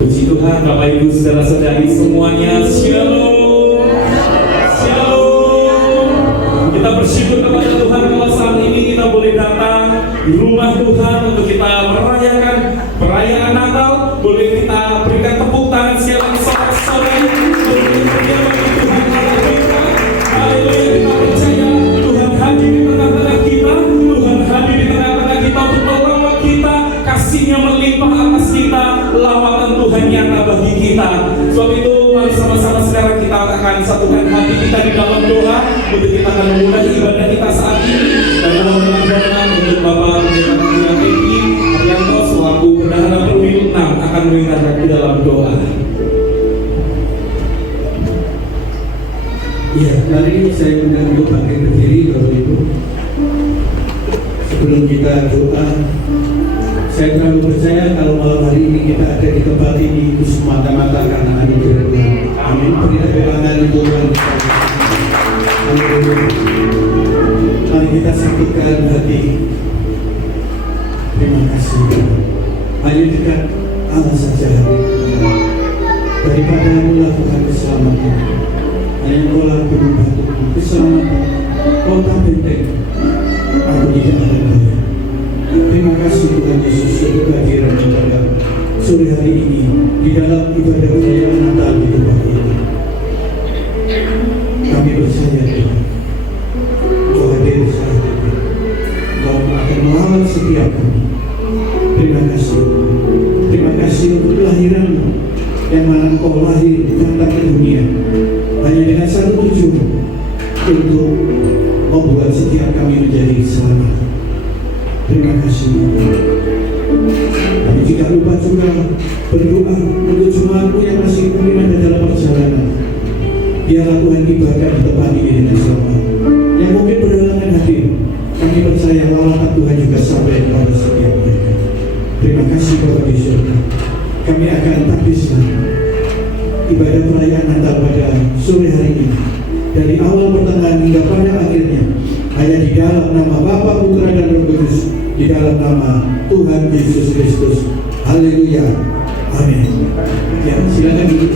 Puji Tuhan, Bapak Ibu saudara-saudari semuanya, Shalom. Shalom. Kita bersyukur kepada Tuhan kalau saat ini kita boleh datang di rumah Tuhan untuk kita merayakan perayaan Natal. Boleh kita berikan tepuk tangan sekali lagi sorak-sorai untuk Tuhan Allah kita. Haleluya, kita percaya Tuhan hadir di tengah-tengah kita. Tuhan hadir di tengah-tengah kita untuk merawat kita. Kasih-Nya melimpah atas kita. Lawatan Tuhan nyata bagi kita. Sebab itu mari sama-sama sekarang kita akan satukan hati kita di dalam doa untuk kita akan memulai ibadah kita saat ini. Dan dalam doa untuk Bapak Pendeta Maria Eki Arianto selaku Bendahara Perwil 6 akan mengingatkan di dalam doa. Ya, mari saya undang Ibu bangkit berdiri Bapak Ibu. Sebelum kita doa, saya terlalu percaya kalau malam hari ini kita ada di tempat ini itu semata-mata karena anugerah Tuhan. Amin. Berilah tangan untuk Tuhan. Mari kita satukan hati. Terima kasih. Hanya dekat Allah saja daripada-Mu lah Tuhan keselamatan. Hanya Engkau lah berubah Tuhan keselamatan. Kota benteng. Aku tidak ada daya. Terima kasih Tuhan Yesus untuk kehadiran pada sore hari ini di dalam ibadah perayaan Natal di tempat ini. Kami percaya Tuhan, Engkau hadir saat ini. Engkau akan melawat setiap kami. Terima kasih. Terima kasih untuk kelahiran-Mu yang mana Engkau lahir datang ke dunia hanya dengan satu tujuan, untuk membuat setiap kami menjadi selamat. Terima kasih. Kami tidak lupa juga berdoa untuk jemaat-Mu yang masih mungkin ada dalam perjalanan. Biarlah Tuhan tibakan di tempat ini dengan selamat. Yang mungkin berhalangan hadir, kami percaya lawatan Tuhan juga sampai kepada setiap mereka. Terima kasih Bapa di surga. Kami akan habiskan ibadah perayaan Natal pada sore hari ini, dari awal pertengahan hingga pada akhirnya, hanya di dalam nama Bapa, Putra dan Roh Kudus, di dalam nama Tuhan Yesus Kristus. Haleluya. Amin. Ya, silakan duduk.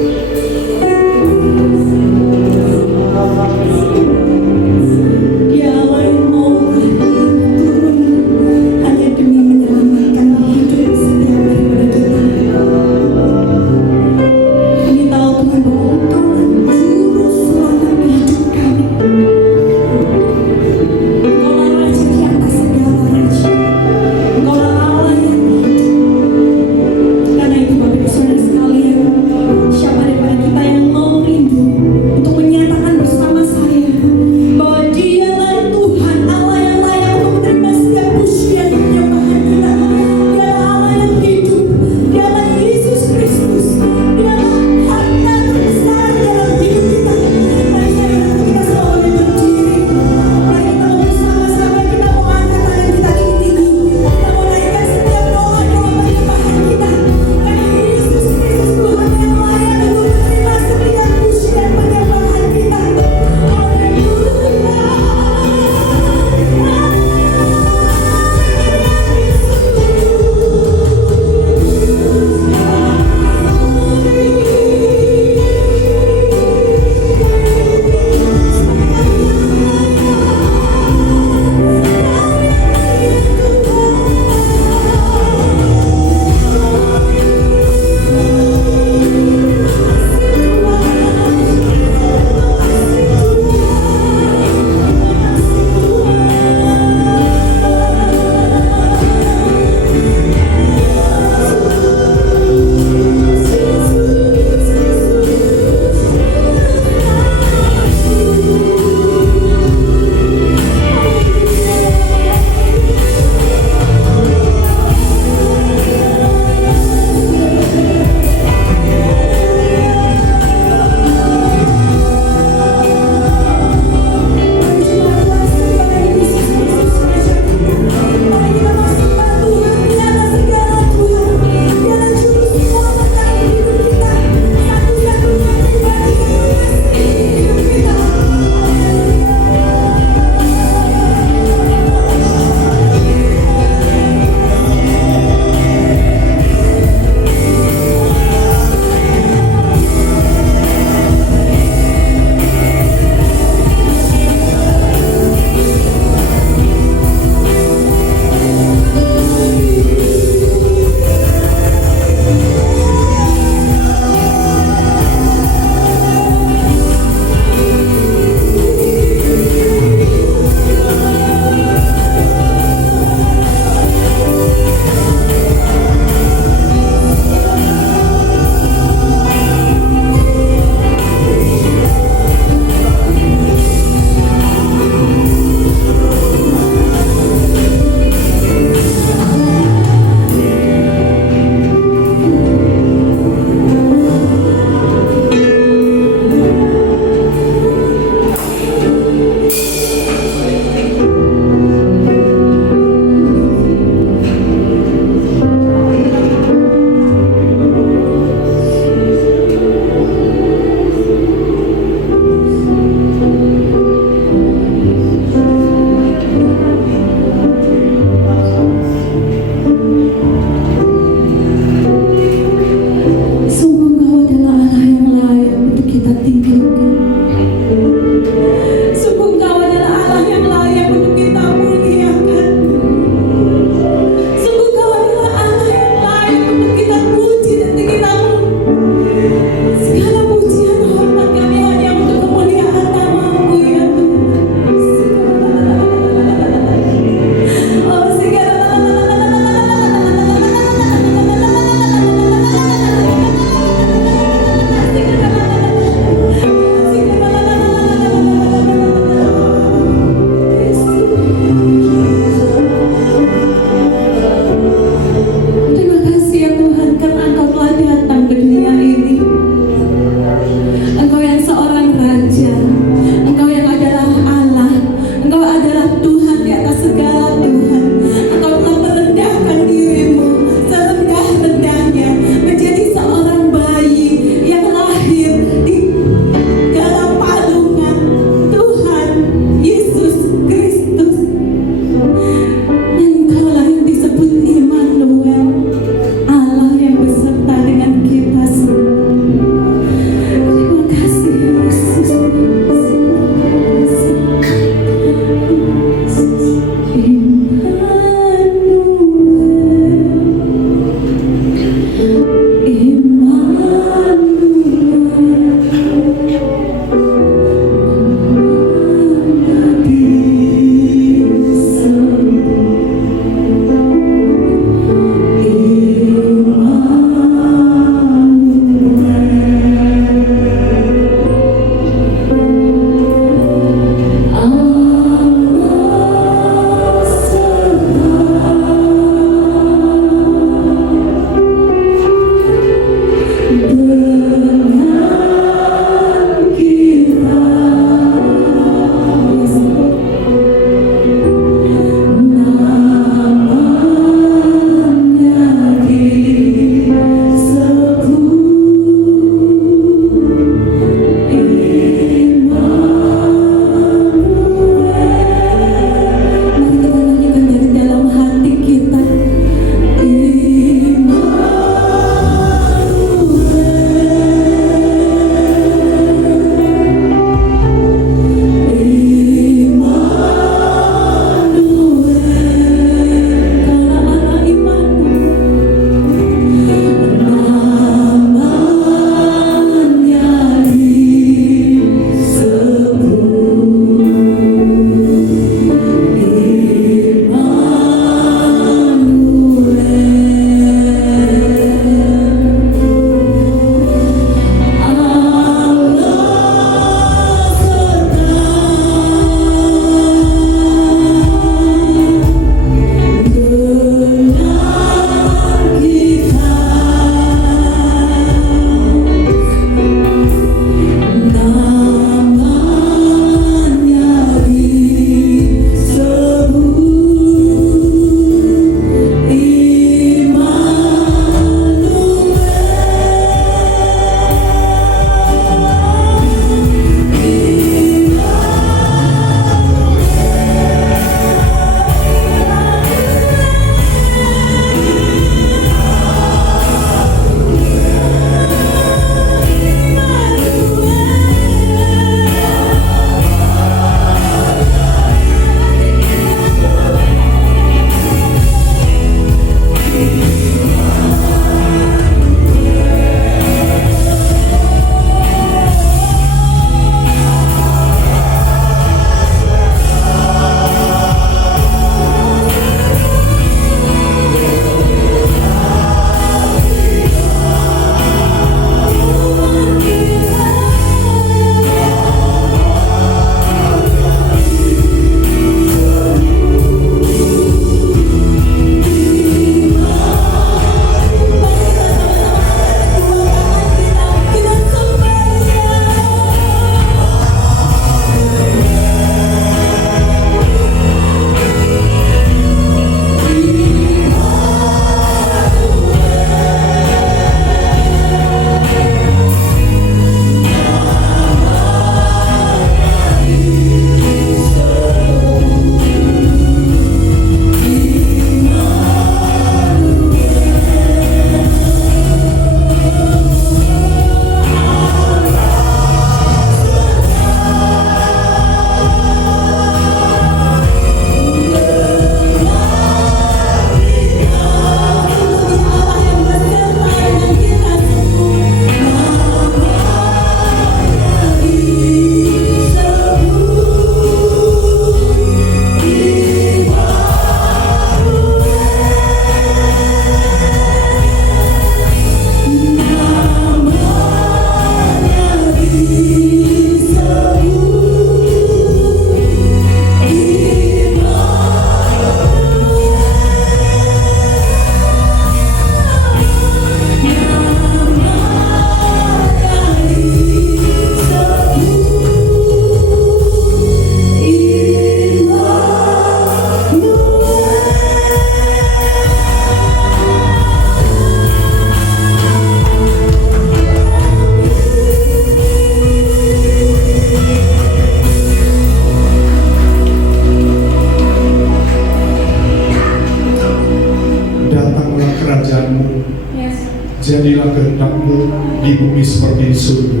jadilah kehendak-Mu di bumi seperti di surga.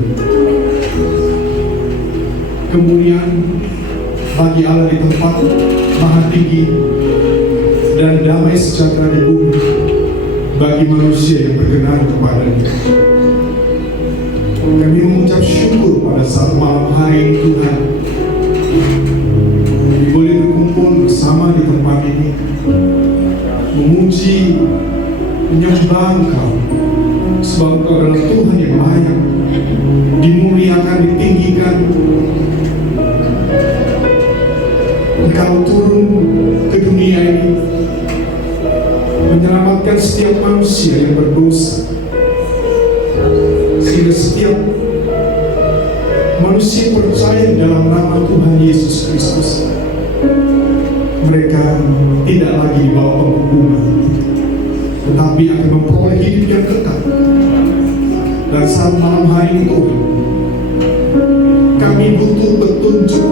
Kemuliaan bagi Allah di tempat maha tinggi dan damai sejahtera di bumi bagi manusia yang berkenan kepadanya. Kami mengucap syukur pada saat malam hari ini Tuhan, kami boleh berkumpul bersama di tempat ini, memuji, menyembah Engkau, sebab Engkau adalah Tuhan yang layak dimuliakan, ditinggikan. Engkau turun ke dunia ini menyelamatkan setiap manusia yang berdosa, sehingga setiap manusia percaya dalam nama Tuhan Yesus Kristus, mereka tidak lagi di bawah penghukuman, tetapi akan memperoleh hidup yang kekal. Dan saat malam hari ini Tuhan, kami butuh petunjuk,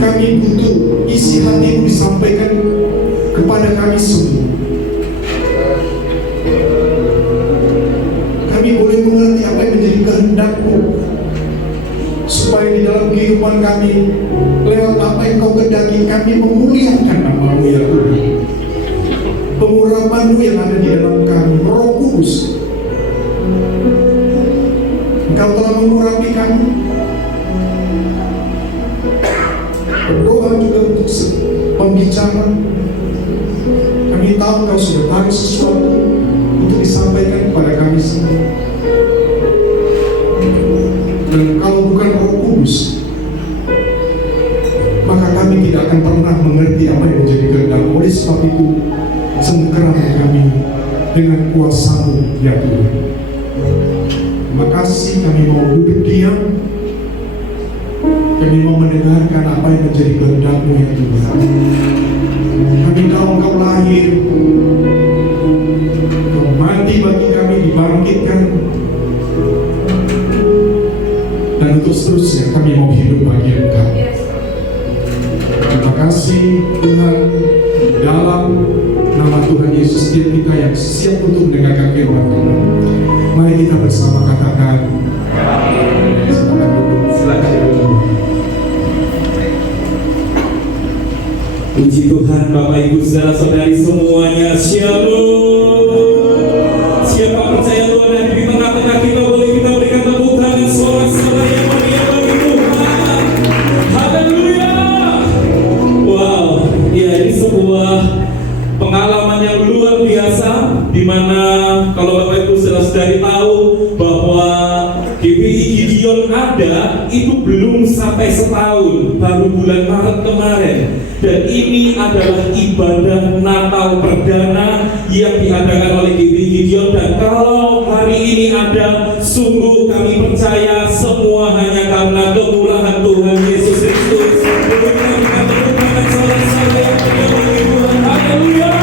kami butuh isi hati-Mu disampaikan kepada kami semua. Kami boleh mengerti apa yang menjadi kehendak-Mu, supaya di dalam kehidupan kami, lewat apa yang Kau kehendaki, kami memuliakan nama-Mu ya Tuhan. Pengurapan-Mu yang ada di dalam kami, Roh Kudus, Engkau telah mengurapi kami. Berdoa juga untuk pembicara. Kami tahu Kau sudah tahu sesuatu untuk disampaikan kepada kami semua. Dan kalau bukan Roh Kudus, maka kami tidak akan pernah mengerti apa yang menjadi kehendak. Oleh sebab itu, sengkerami kami dengan kuasa-Mu ya Tuhan. Terima kasih, kami mau duduk diam, kami mau mendengarkan apa yang menjadi kehendak-Mu ya Tuhan. Kami tahu Engkau lahir, Engkau mati bagi kami, dibangkitkan, dan untuk seterusnya kami mau hidup bagi Engkau. Terima kasih Tuhan, dalam nama Tuhan Yesus, setiap kita yang siap untuk mendengarkan firman Tuhan, mari kita bersama katakan silakan. Puji Tuhan, Bapak Ibu saudara-saudari semuanya, Shalom. Siapa percaya Tuhan ada di tengah-tengah kita, boleh kita berikan tepuk tangan sorak-sorai yang meriah bagi Tuhan. Haleluya. Wow, ya ini sebuah pengalaman yang luar biasa, di mana kalau Bapak Ibu saudara-saudari tahu bahwa GPI Gideon ada itu belum sampai setahun, baru bulan Maret kemarin. Dan ini adalah ibadah Natal perdana yang diadakan oleh GPI Gideon. Dan kalau hari ini ada, sungguh kami percaya semua hanya karena kemurahan Tuhan Yesus Kristus. Haleluya.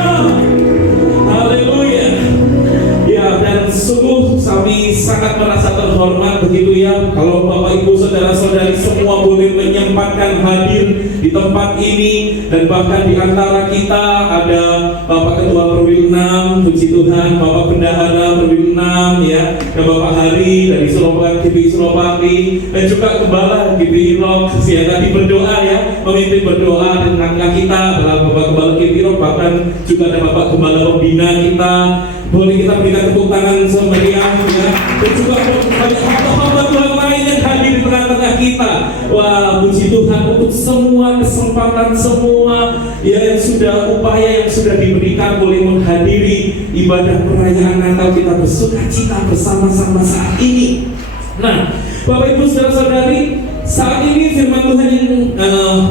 Haleluya. Ya, dan sungguh kami sangat merasa terhormat begitu ya, kalau Bapak Ibu saudara-saudari semua boleh menyempatkan hadir di tempat ini. Dan bahkan di antara kita ada Bapak Ketua Perwil 6, puji Tuhan, Bapak Bendahara Perwil 6 ya, dan Bapak Hari dari Surabaya, GPI Surabaya, dan juga Gembala GPI Rock yang tadi berdoa ya, memimpin berdoa dengan kita adalah Bapak Gembala GPI Rock, bahkan juga ada Bapak Gembala Robina kita. Boleh kita berikan tepuk tangan semeriah ya. Dan juga banyak hamba Tuhan lain yang hadir di tengah-tengah kita. Wah, puji Tuhan untuk semua kesempatan, semua ya yang sudah upaya yang sudah diberikan boleh menghadiri ibadah perayaan Natal kita bersukacita bersama-sama saat ini. Nah, Bapak Ibu saudara-saudari, saat ini firman Tuhan yang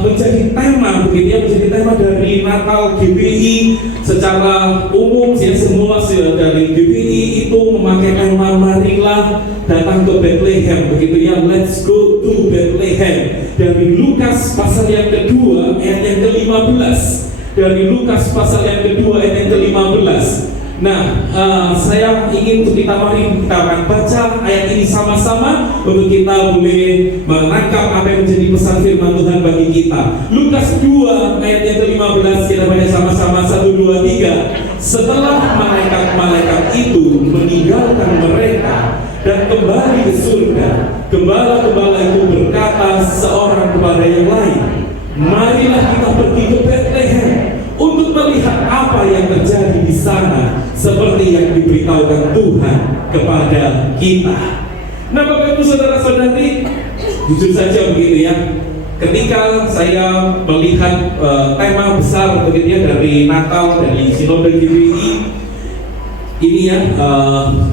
menjadi tema begitu ya, menjadi tema dari Natal GPI secara umum ya, semula dari GPI itu memakai tema marilah datang ke Bethlehem begitu ya, let's go to Bethlehem, dari Lukas pasal yang kedua ayat yang ke-15, dari Lukas pasal yang kedua ayat yang ke-15. Nah, saya ingin untuk kita mari kita akan baca ayat ini sama-sama. untuk kita boleh menangkap apa yang menjadi pesan firman Tuhan bagi kita. Lukas 2 ayat yang ke-15, kita baca sama-sama 1, 2, 3. Setelah malaikat-malaikat itu meninggalkan mereka dan kembali ke surga, gembala-gembala itu berkata seorang kepada yang lain, marilah kita pergi ke Bethlehem untuk melihat apa yang terjadi di sana, seperti yang diberitahukan Tuhan kepada kita. Nah, Bapak Ibu Saudara-saudari, jujur saja begitu ya, ketika saya melihat tema besar begitu ya dari Natal, dari Sinode GBI ini ya,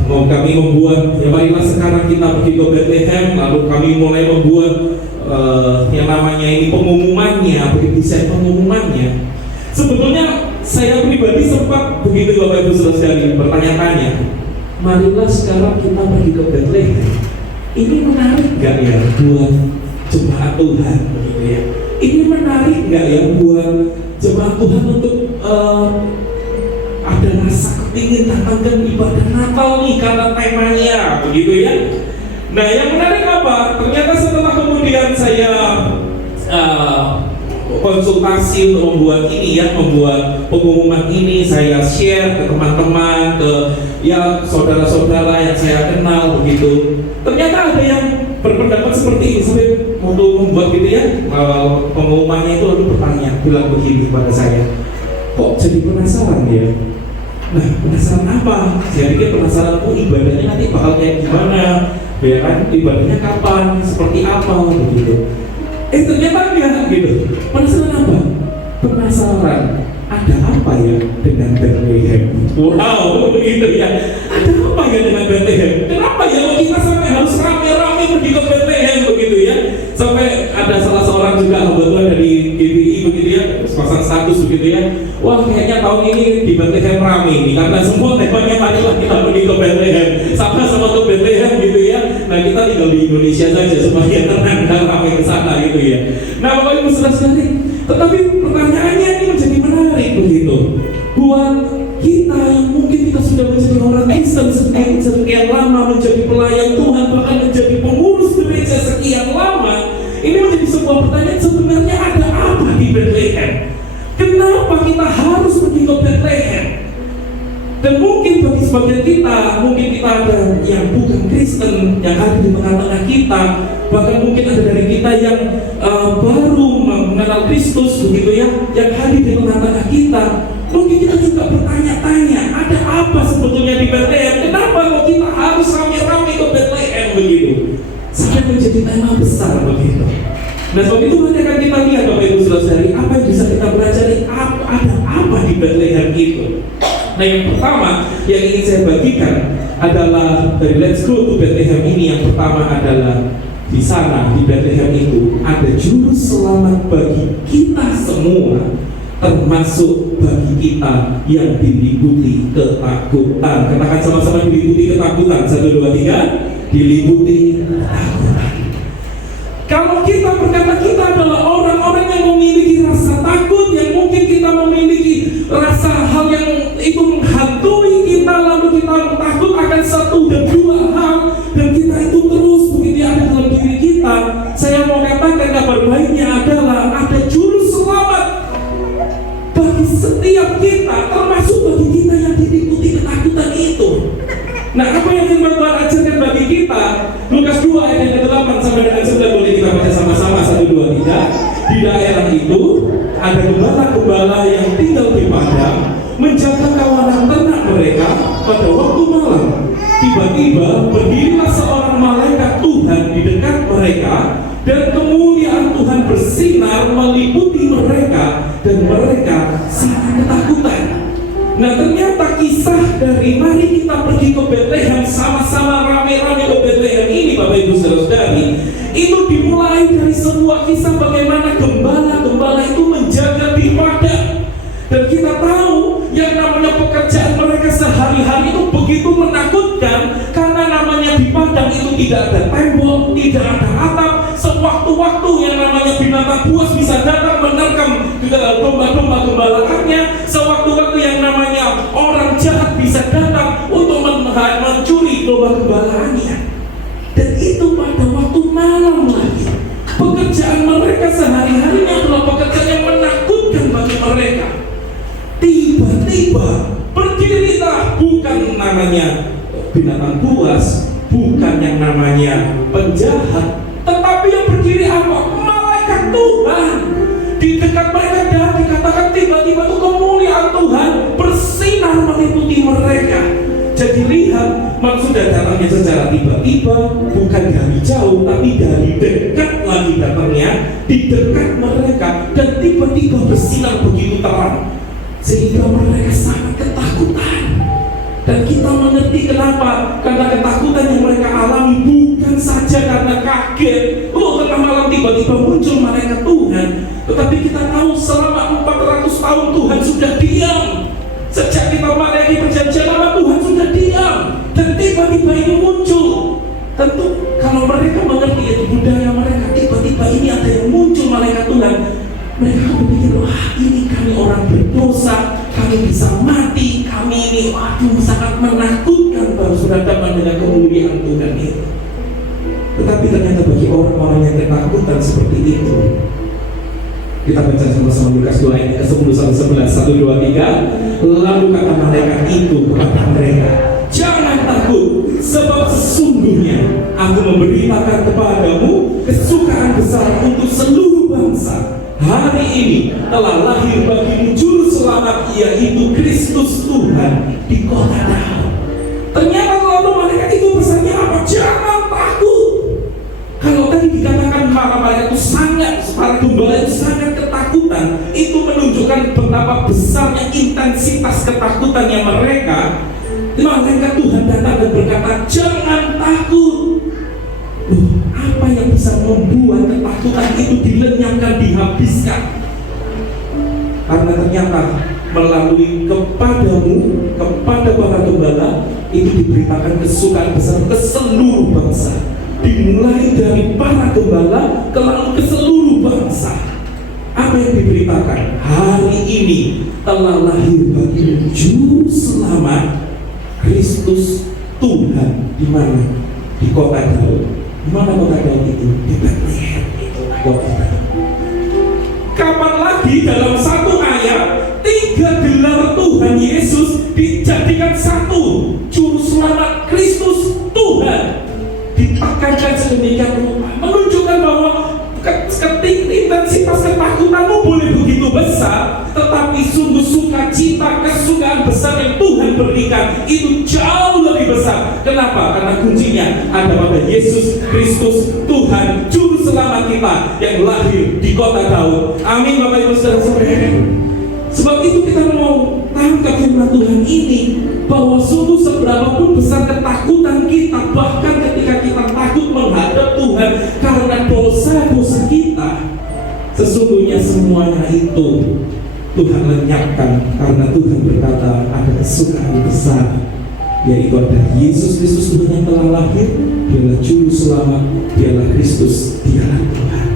kami membuat ya marilah sekarang kita pergi ke Bethlehem, lalu kami mulai membuat yang namanya ini pengumumannya, begitu desain pengumumannya. Sebetulnya saya pribadi sempat begitu Bapak Ibu Saudara bertanya-tanya, marilah sekarang kita pergi ke Bethlehem. Ini menarik nggak ya buat jemaat Tuhan begitu ya? Ini menarik nggak ya buat jemaat Tuhan untuk ada rasa kepingin datangkan ibadah Natal nih karena temanya begitu ya? Nah, yang menarik apa? Ternyata setelah kemudian saya konsultasi untuk membuat ini ya, membuat pengumuman ini, saya share ke teman-teman, ke ya saudara-saudara yang saya kenal begitu. Ternyata ada yang berpendapat seperti ini, sampai untuk membuat gitu ya pengumumannya itu lalu bertanya, bilang begini kepada saya, kok jadi penasaran ya? Nah, penasaran apa? Saya pikir penasaran, ibadahnya nanti bakal kayak gimana? Ya kan, ibadahnya kapan? Seperti apa? Begitu. Ternyata enggak gitu. Penasaran apa? Penasaran ada apa ya dengan Bethlehem? Wow, begitu ya. Ada apa ya dengan Bethlehem? Kenapa ya kita sampai harus rame-rame pergi ke Bethlehem begitu ya? Sampai ada salah seorang juga kebetulan dari GBI begitu ya, pasang status begitu ya. Wah, kayaknya tahun ini di Bethlehem rame nih karena semua temanya marilah kita pergi ke Bethlehem, sama-sama ke Bethlehem gitu ya. Nah, kita tinggal di Indonesia saja supaya tenang dan ramai ke sana gitu ya. Nah, Bapak Ibu Saudara-saudari, tetapi pertanyaannya ini menjadi menarik begitu. Buat kita yang mungkin kita sudah menjadi orang Kristen sekian lama, menjadi pelayan Tuhan, bahkan menjadi pengurus gereja sekian lama, ini menjadi sebuah pertanyaan, sebenarnya ada apa di Bethlehem? Kenapa kita harus pergi ke Bethlehem? Dan mungkin bagi sebagian kita, mungkin kita ada yang bukan Kristen yang ada di tengah-tengah kita, bahkan mungkin ada dari kita yang baru mengenal Kristus begitu ya, yang hadir di tengah-tengah kita. Mungkin kita juga bertanya-tanya, ada apa sebetulnya di Bethlehem? Kenapa kok kita harus rame-rame ke Bethlehem begitu? Sampai menjadi tema besar begitu. Nah, sebab itu nanti akan kita lihat Bapak Ibu Saudara-saudari, apa yang bisa kita pelajari, ada apa di Bethlehem itu. Nah, yang pertama yang ingin saya bagikan adalah dari Let's Go to Bethlehem ini. Yang pertama adalah di sana, di Bethlehem itu ada juru selamat bagi kita semua, termasuk bagi kita yang diliputi ketakutan. Katakan sama-sama, diliputi ketakutan. 1, 2, 3. Diliputi ketakutan. Kalau kita berkata kita adalah orang-orang yang memiliki rasa takut, yang mungkin kita memiliki rasa hal yang itu menghantui kita, lalu kita takut akan satu dan dua hal, dan kita itu terus begitu ada dalam diri kita. Saya mau katakan kabar baiknya adalah ada juru selamat bagi setiap kita, termasuk bagi kita yang diliputi ketakutan itu. Nah, apa yang firman Tuhan ajarkan bagi kita? Lukas 2 ayat yang ke-8 sampai dengan 9, boleh kita baca sama-sama. 1, 2, 3. Di daerah itu ada gembala-gembala yang tinggal di padang, menjaga kawanan ternak mereka pada waktu malam. Tiba-tiba berdirilah seorang malaikat Tuhan di dekat mereka, dan kemuliaan Tuhan bersinar meliputi mereka, dan mereka sangat ketakutan. Nah, ternyata kisah dari mari kita pergi ke Bethlehem, sama-sama rame-rame ke Bethlehem ini Bapak Ibu Saudara-saudari, itu dimulai dari sebuah kisah bagaimana gembala-gembala itu menjaga di padang. Dan kita tahu yang namanya pekerjaan mereka sehari-hari itu begitu menakutkan, karena namanya di padang itu tidak ada tembok, tidak ada atap. Sewaktu-waktu yang namanya binatang buas bisa datang menerkam domba-domba gembalaannya. Sewaktu-waktu yang namanya orang jahat bisa datang untuk mencuri domba gembalaannya. Dan itu pada waktu malam lagi. Pekerjaan mereka sehari-hari adalah pekerjaan yang menakutkan bagi mereka. Tiba-tiba berdirilah, bukan namanya binatang buas, bukan yang namanya penjahat, tetapi yang berdiri apa? Malaikat Tuhan. Di dekat mereka dan dikatakan tiba-tiba itu kemuliaan Tuhan bersinar meliputi mereka. Jadi lihat, maksud datangnya secara tiba-tiba, bukan dari jauh, tapi dari dekat lagi datangnya, di dekat mereka, dan tiba-tiba bersinar begitu terang, sehingga mereka sangat ketakutan. Dan kita mengerti kenapa, karena ketakutan yang mereka alami bukan saja karena kaget, tengah malam tiba-tiba muncul malaikat Tuhan, tetapi kita tahu selama 400 tahun Tuhan sudah diam. Sejak kita memasuki perjanjian lama, Tuhan sudah diam, dan tiba-tiba ini muncul. Tentu kalau mereka mengerti itu budaya mereka, tiba-tiba ini ada yang muncul malaikat Tuhan, mereka berpikir, wah ini kami orang berdosa, kami bisa mati, kami ini waduh sangat menakutkan baru berhadapan dengan kemuliaan Tuhan itu. Tetapi ternyata bagi orang-orang yang ketakutan seperti itu, kita baca sama-sama Lukas 2 ayat ke-10-11, 1, 2, 3. Lalu kata malaikat itu kepada mereka, jangan takut, sebab sesungguhnya aku memberitakan kepadamu kesukaan besar untuk seluruh bangsa. Hari ini telah lahir bagimu juru selamat, yaitu Kristus Tuhan di kota Daud. Ternyata lalu malaikat itu pesannya apa? Jangan takut. Kalau tadi dikatakan para malaikat itu para gembala itu sangat ketakutan, itu menunjukkan betapa besarnya intensitas ketakutannya mereka. Malaikat Tuhan datang dan berkata, jangan takut. Apa yang bisa membuat ketakutan itu dilenyapkan, dihabiskan? Karena ternyata melalui kepadamu, kepada para gembala, itu diberitakan kesukaan besar ke seluruh bangsa. Dimulai dari para gembala lalu ke seluruh bangsa. Apa yang diberitakan? Hari ini telah lahir bagimu juru selamat, Kristus Tuhan. Di mana? Di kota Daud. Di mana kota Daud itu? Di Bethlehem itu kota Daud. Kapan lagi dalam satu ayat 3 gelar Tuhan Yesus dijadikan satu, juru selamat Kristus Tuhan, ditekankan sedemikian rupa, menunjukkan bahwa intensitas ketakutanmu boleh begitu besar, tetapi sungguh sukacita, kesukaan besar yang Tuhan berikan itu jauh lebih besar. Kenapa? Karena kuncinya ada pada Yesus Kristus Tuhan, juru selamat kita yang lahir di kota Daud. Amin Bapak Ibu Saudara sekalian. Sebab itu kita mau tangkap firman Tuhan ini, bahwa sungguh seberapapun besar ketakutan kita, bahkan ketika kita takut menghadap Tuhan karena dosa-dosa kita, sesungguhnya semuanya itu Tuhan lenyapkan, karena Tuhan berkata ada kesukaan besar, yaitu ada Yesus Kristus Tuhan yang telah lahir. Dialah juru selamat, dialah Kristus, dialah Tuhan.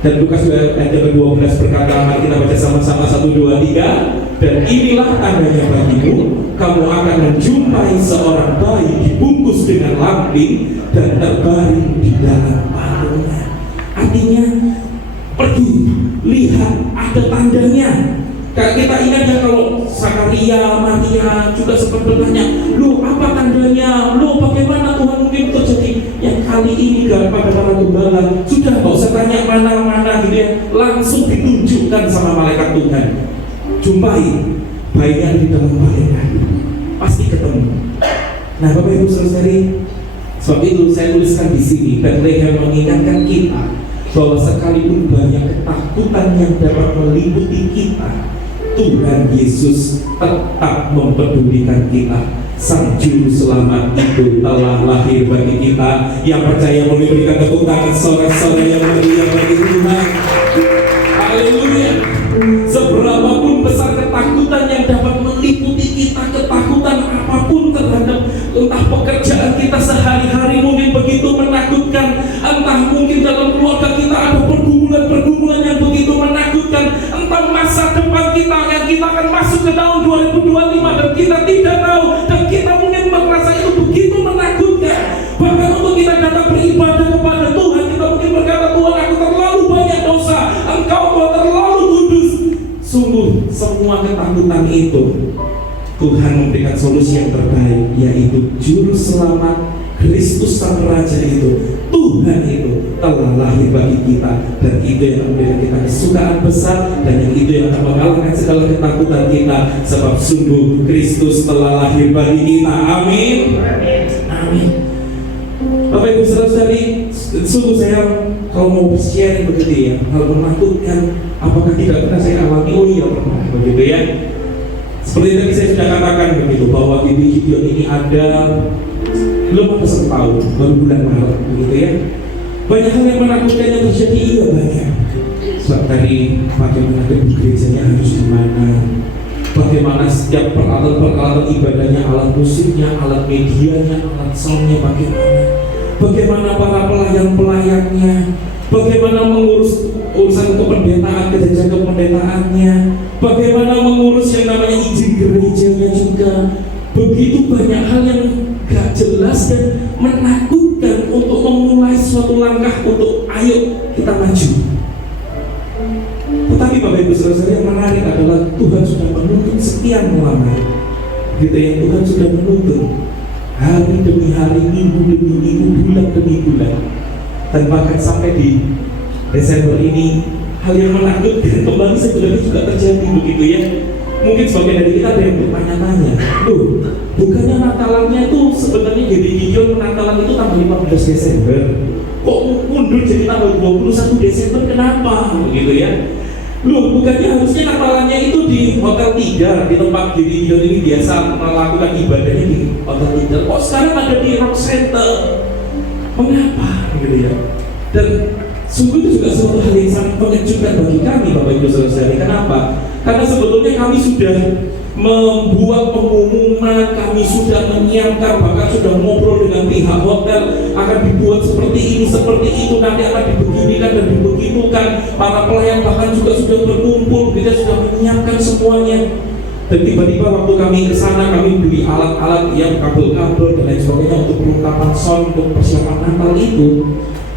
Dan Lukas ayat 12 berkata, mari kita baca sama-sama 1, 2, 3. Dan inilah tandanya bagimu, kamu akan menjumpai seorang bayi dibungkus dengan lampin dan terbaring di dalam palungnya. Artinya, pergi, lihat, ada tandanya. Kayak kita ingat ya, kalau Zakaria, Maria juga sempat bertanya, lu apa tandanya? Lu bagaimana Tuhan mungkin terjadi? Yang kali ini pada para gembala sudah gak usah tanya mana-mana gitu ya, langsung ditunjukkan sama malaikat Tuhan. Jumpai bayinya di dalam palingnya, pasti ketemu. Nah Bapak Ibu Saudari, sebab itu saya tuliskan di sini, Bethlehem mengingatkan kita bahwa sekalipun banyak ketakutan yang dapat meliputi kita, Tuhan Yesus tetap mempedulikan kita. Sang juru selamat itu telah lahir bagi kita. Yang percaya boleh berikan tepuk tangan sorak-sorai yang meriah bagi Tuhan. Haleluya. Seberapapun besar ketakutan yang dapat meliputi kita, ketakutan apapun terhadap entah pekerjaan kita sehari-hari mungkin begitu menakutkan, entah mungkin dalam keluarga kita ada pergumulan-pergumulan yang begitu menakutkan, entah masa depan kita yang kita akan masuk ke tahun 2025 dan kita tidak tahu, dan kita mungkin merasa itu begitu menakutkan, bahkan untuk semua ketakutan itu, Tuhan memberikan solusi yang terbaik, yaitu Juru Selamat Kristus Sang Raja itu, Tuhan itu telah lahir bagi kita, dan itu yang memberikan kita kesukaan besar, dan yang itu yang akan mengalahkan segala ketakutan kita, sebab sungguh Kristus telah lahir bagi kita. Amin. Amin. Bapak Ibu saudara-saudari, sungguh saya kalau mau sharing begitu ya, hal menakutkan, apakah tidak pernah saya alami? Oh iya pernah, begitu ya. Seperti tadi saya sudah katakan begitu, bahwa GBI Gideon ini ada belum ada 1 tahun, baru bulan Maret, begitu ya. Banyak hal yang menakutkan yang terjadi, iya banyak. Sebab tadi bagaimana gedung gerejanya harus di mana, bagaimana setiap peralatan ibadahnya, alat musiknya, alat medianya, alat soundnya, bagaimana para pelayan-pelayannya, bagaimana mengurus urusan kependetaan, kejadian kependetaannya, bagaimana mengurus yang namanya izin gerejanya juga. Begitu banyak hal yang gak jelas dan menakutkan untuk memulai suatu langkah untuk ayo kita maju. Tetapi Bapak Ibu saudara yang menarik adalah Tuhan sudah menuntun sekian lama, gitu ya. Tuhan sudah menuntun hari demi hari, minggu demi minggu, bulan demi bulan, dan bahkan sampai di Desember ini hal yang menakutkan kembali sebenarnya juga terjadi, begitu ya. Mungkin sebagian dari kita ada yang bertanya-tanya, loh, bukannya Natalannya itu sebenarnya GBI Gideon Natalan itu tanggal 15 Desember, kok mundur jadi tanggal 21 Desember, kenapa? Begitu ya. Loh, bukannya harusnya Natalannya itu di Hotel Tidar, di tempat GBI Gideon ini biasa melakukan ibadahnya di Hotel Tidar, kok sekarang ada di Rock Center? Mengapa? Begitu ya. Dan sungguh itu juga suatu hal yang sangat mengejutkan bagi kami, Bapak Ibu Saudara. Kenapa? Karena sebetulnya kami sudah membuat pengumuman, kami sudah menyiapkan, bahkan sudah ngobrol dengan pihak hotel, akan dibuat seperti ini, seperti itu, nanti akan dibeginikan dan dibegitukan. Para pelayan bahkan juga sudah berkumpul, kita sudah menyiapkan semuanya. Dan tiba-tiba waktu kami ke sana, kami beli alat-alat yang kabel-kabel dan lain sebagainya untuk perlengkapan sound, untuk persiapan Natal itu.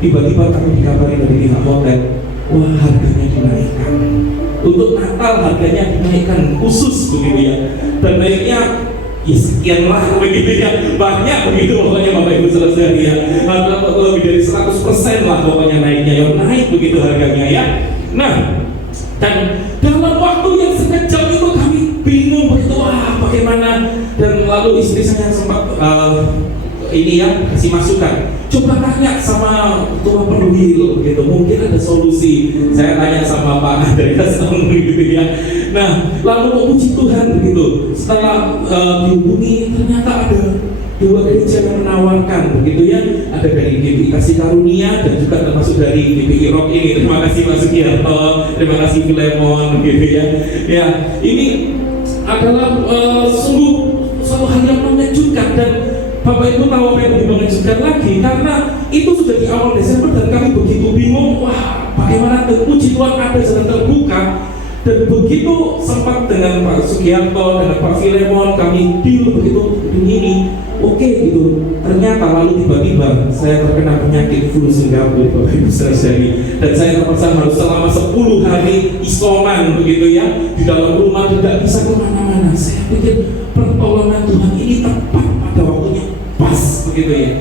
Tiba-tiba kami dikabari dari pihak hotel, wah harganya dinaikkan. Untuk Natal harganya dinaikkan khusus, begitu ya. Dan naiknya ya sekian lah, begitu ya. Banyak begitu pokoknya Bapak Ibu saudara ya. Lebih dari 100% lah pokoknya naiknya, yang naik begitu harganya ya. Nah, dan dalam waktu yang sekejap itu kami bingung begitu, wah bagaimana. Dan lalu istri saya sempat ini ya, kasih masukan, coba tanya sama Ketua Perwil begitu, mungkin ada solusi. Saya tanya sama Pak Andreas gitu ya. Nah, lalu puji Tuhan begitu, setelah dihubungi ternyata ada 2 gereja yang menawarkan begitu ya. Ada dari GBI Kasih Karunia dan juga termasuk dari GBI Rock ini. Terima kasih Pak Sugiarto, terima kasih Filemon begitu ya. Ya, ini adalah sungguh suatu hal yang mengejutkan. Dan Bapak Ibu tahu apa yang lebih mengejutkan lagi, karena itu sudah di awal Desember dan kami begitu bingung, wah bagaimana. Puji Tuhan ada jalan terbuka. Dan begitu sempat dengan Pak Sugiarto, dengan Pak Filemon, kami deal begitu ini, oke gitu. Ternyata lalu tiba-tiba saya terkena penyakit flu Singapura, Bapak Ibu saudari, dan saya terpaksa harus selama 10 hari isoman begitu ya, di dalam rumah, tidak bisa kemana-mana. Saya pikir pertolongan Tuhan ini tepat pada waktunya, pas begitu ya.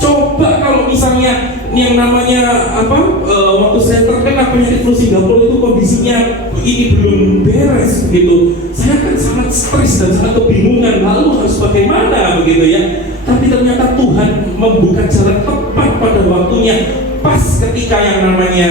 Coba kalau misalnya yang namanya waktu saya terkena penyakit flu Singapura itu kondisinya ini belum beres begitu, saya kan sangat stres dan sangat kebingungan, lalu harus bagaimana begitu ya. Tapi ternyata Tuhan membuka jalan tepat pada waktunya, pas ketika yang namanya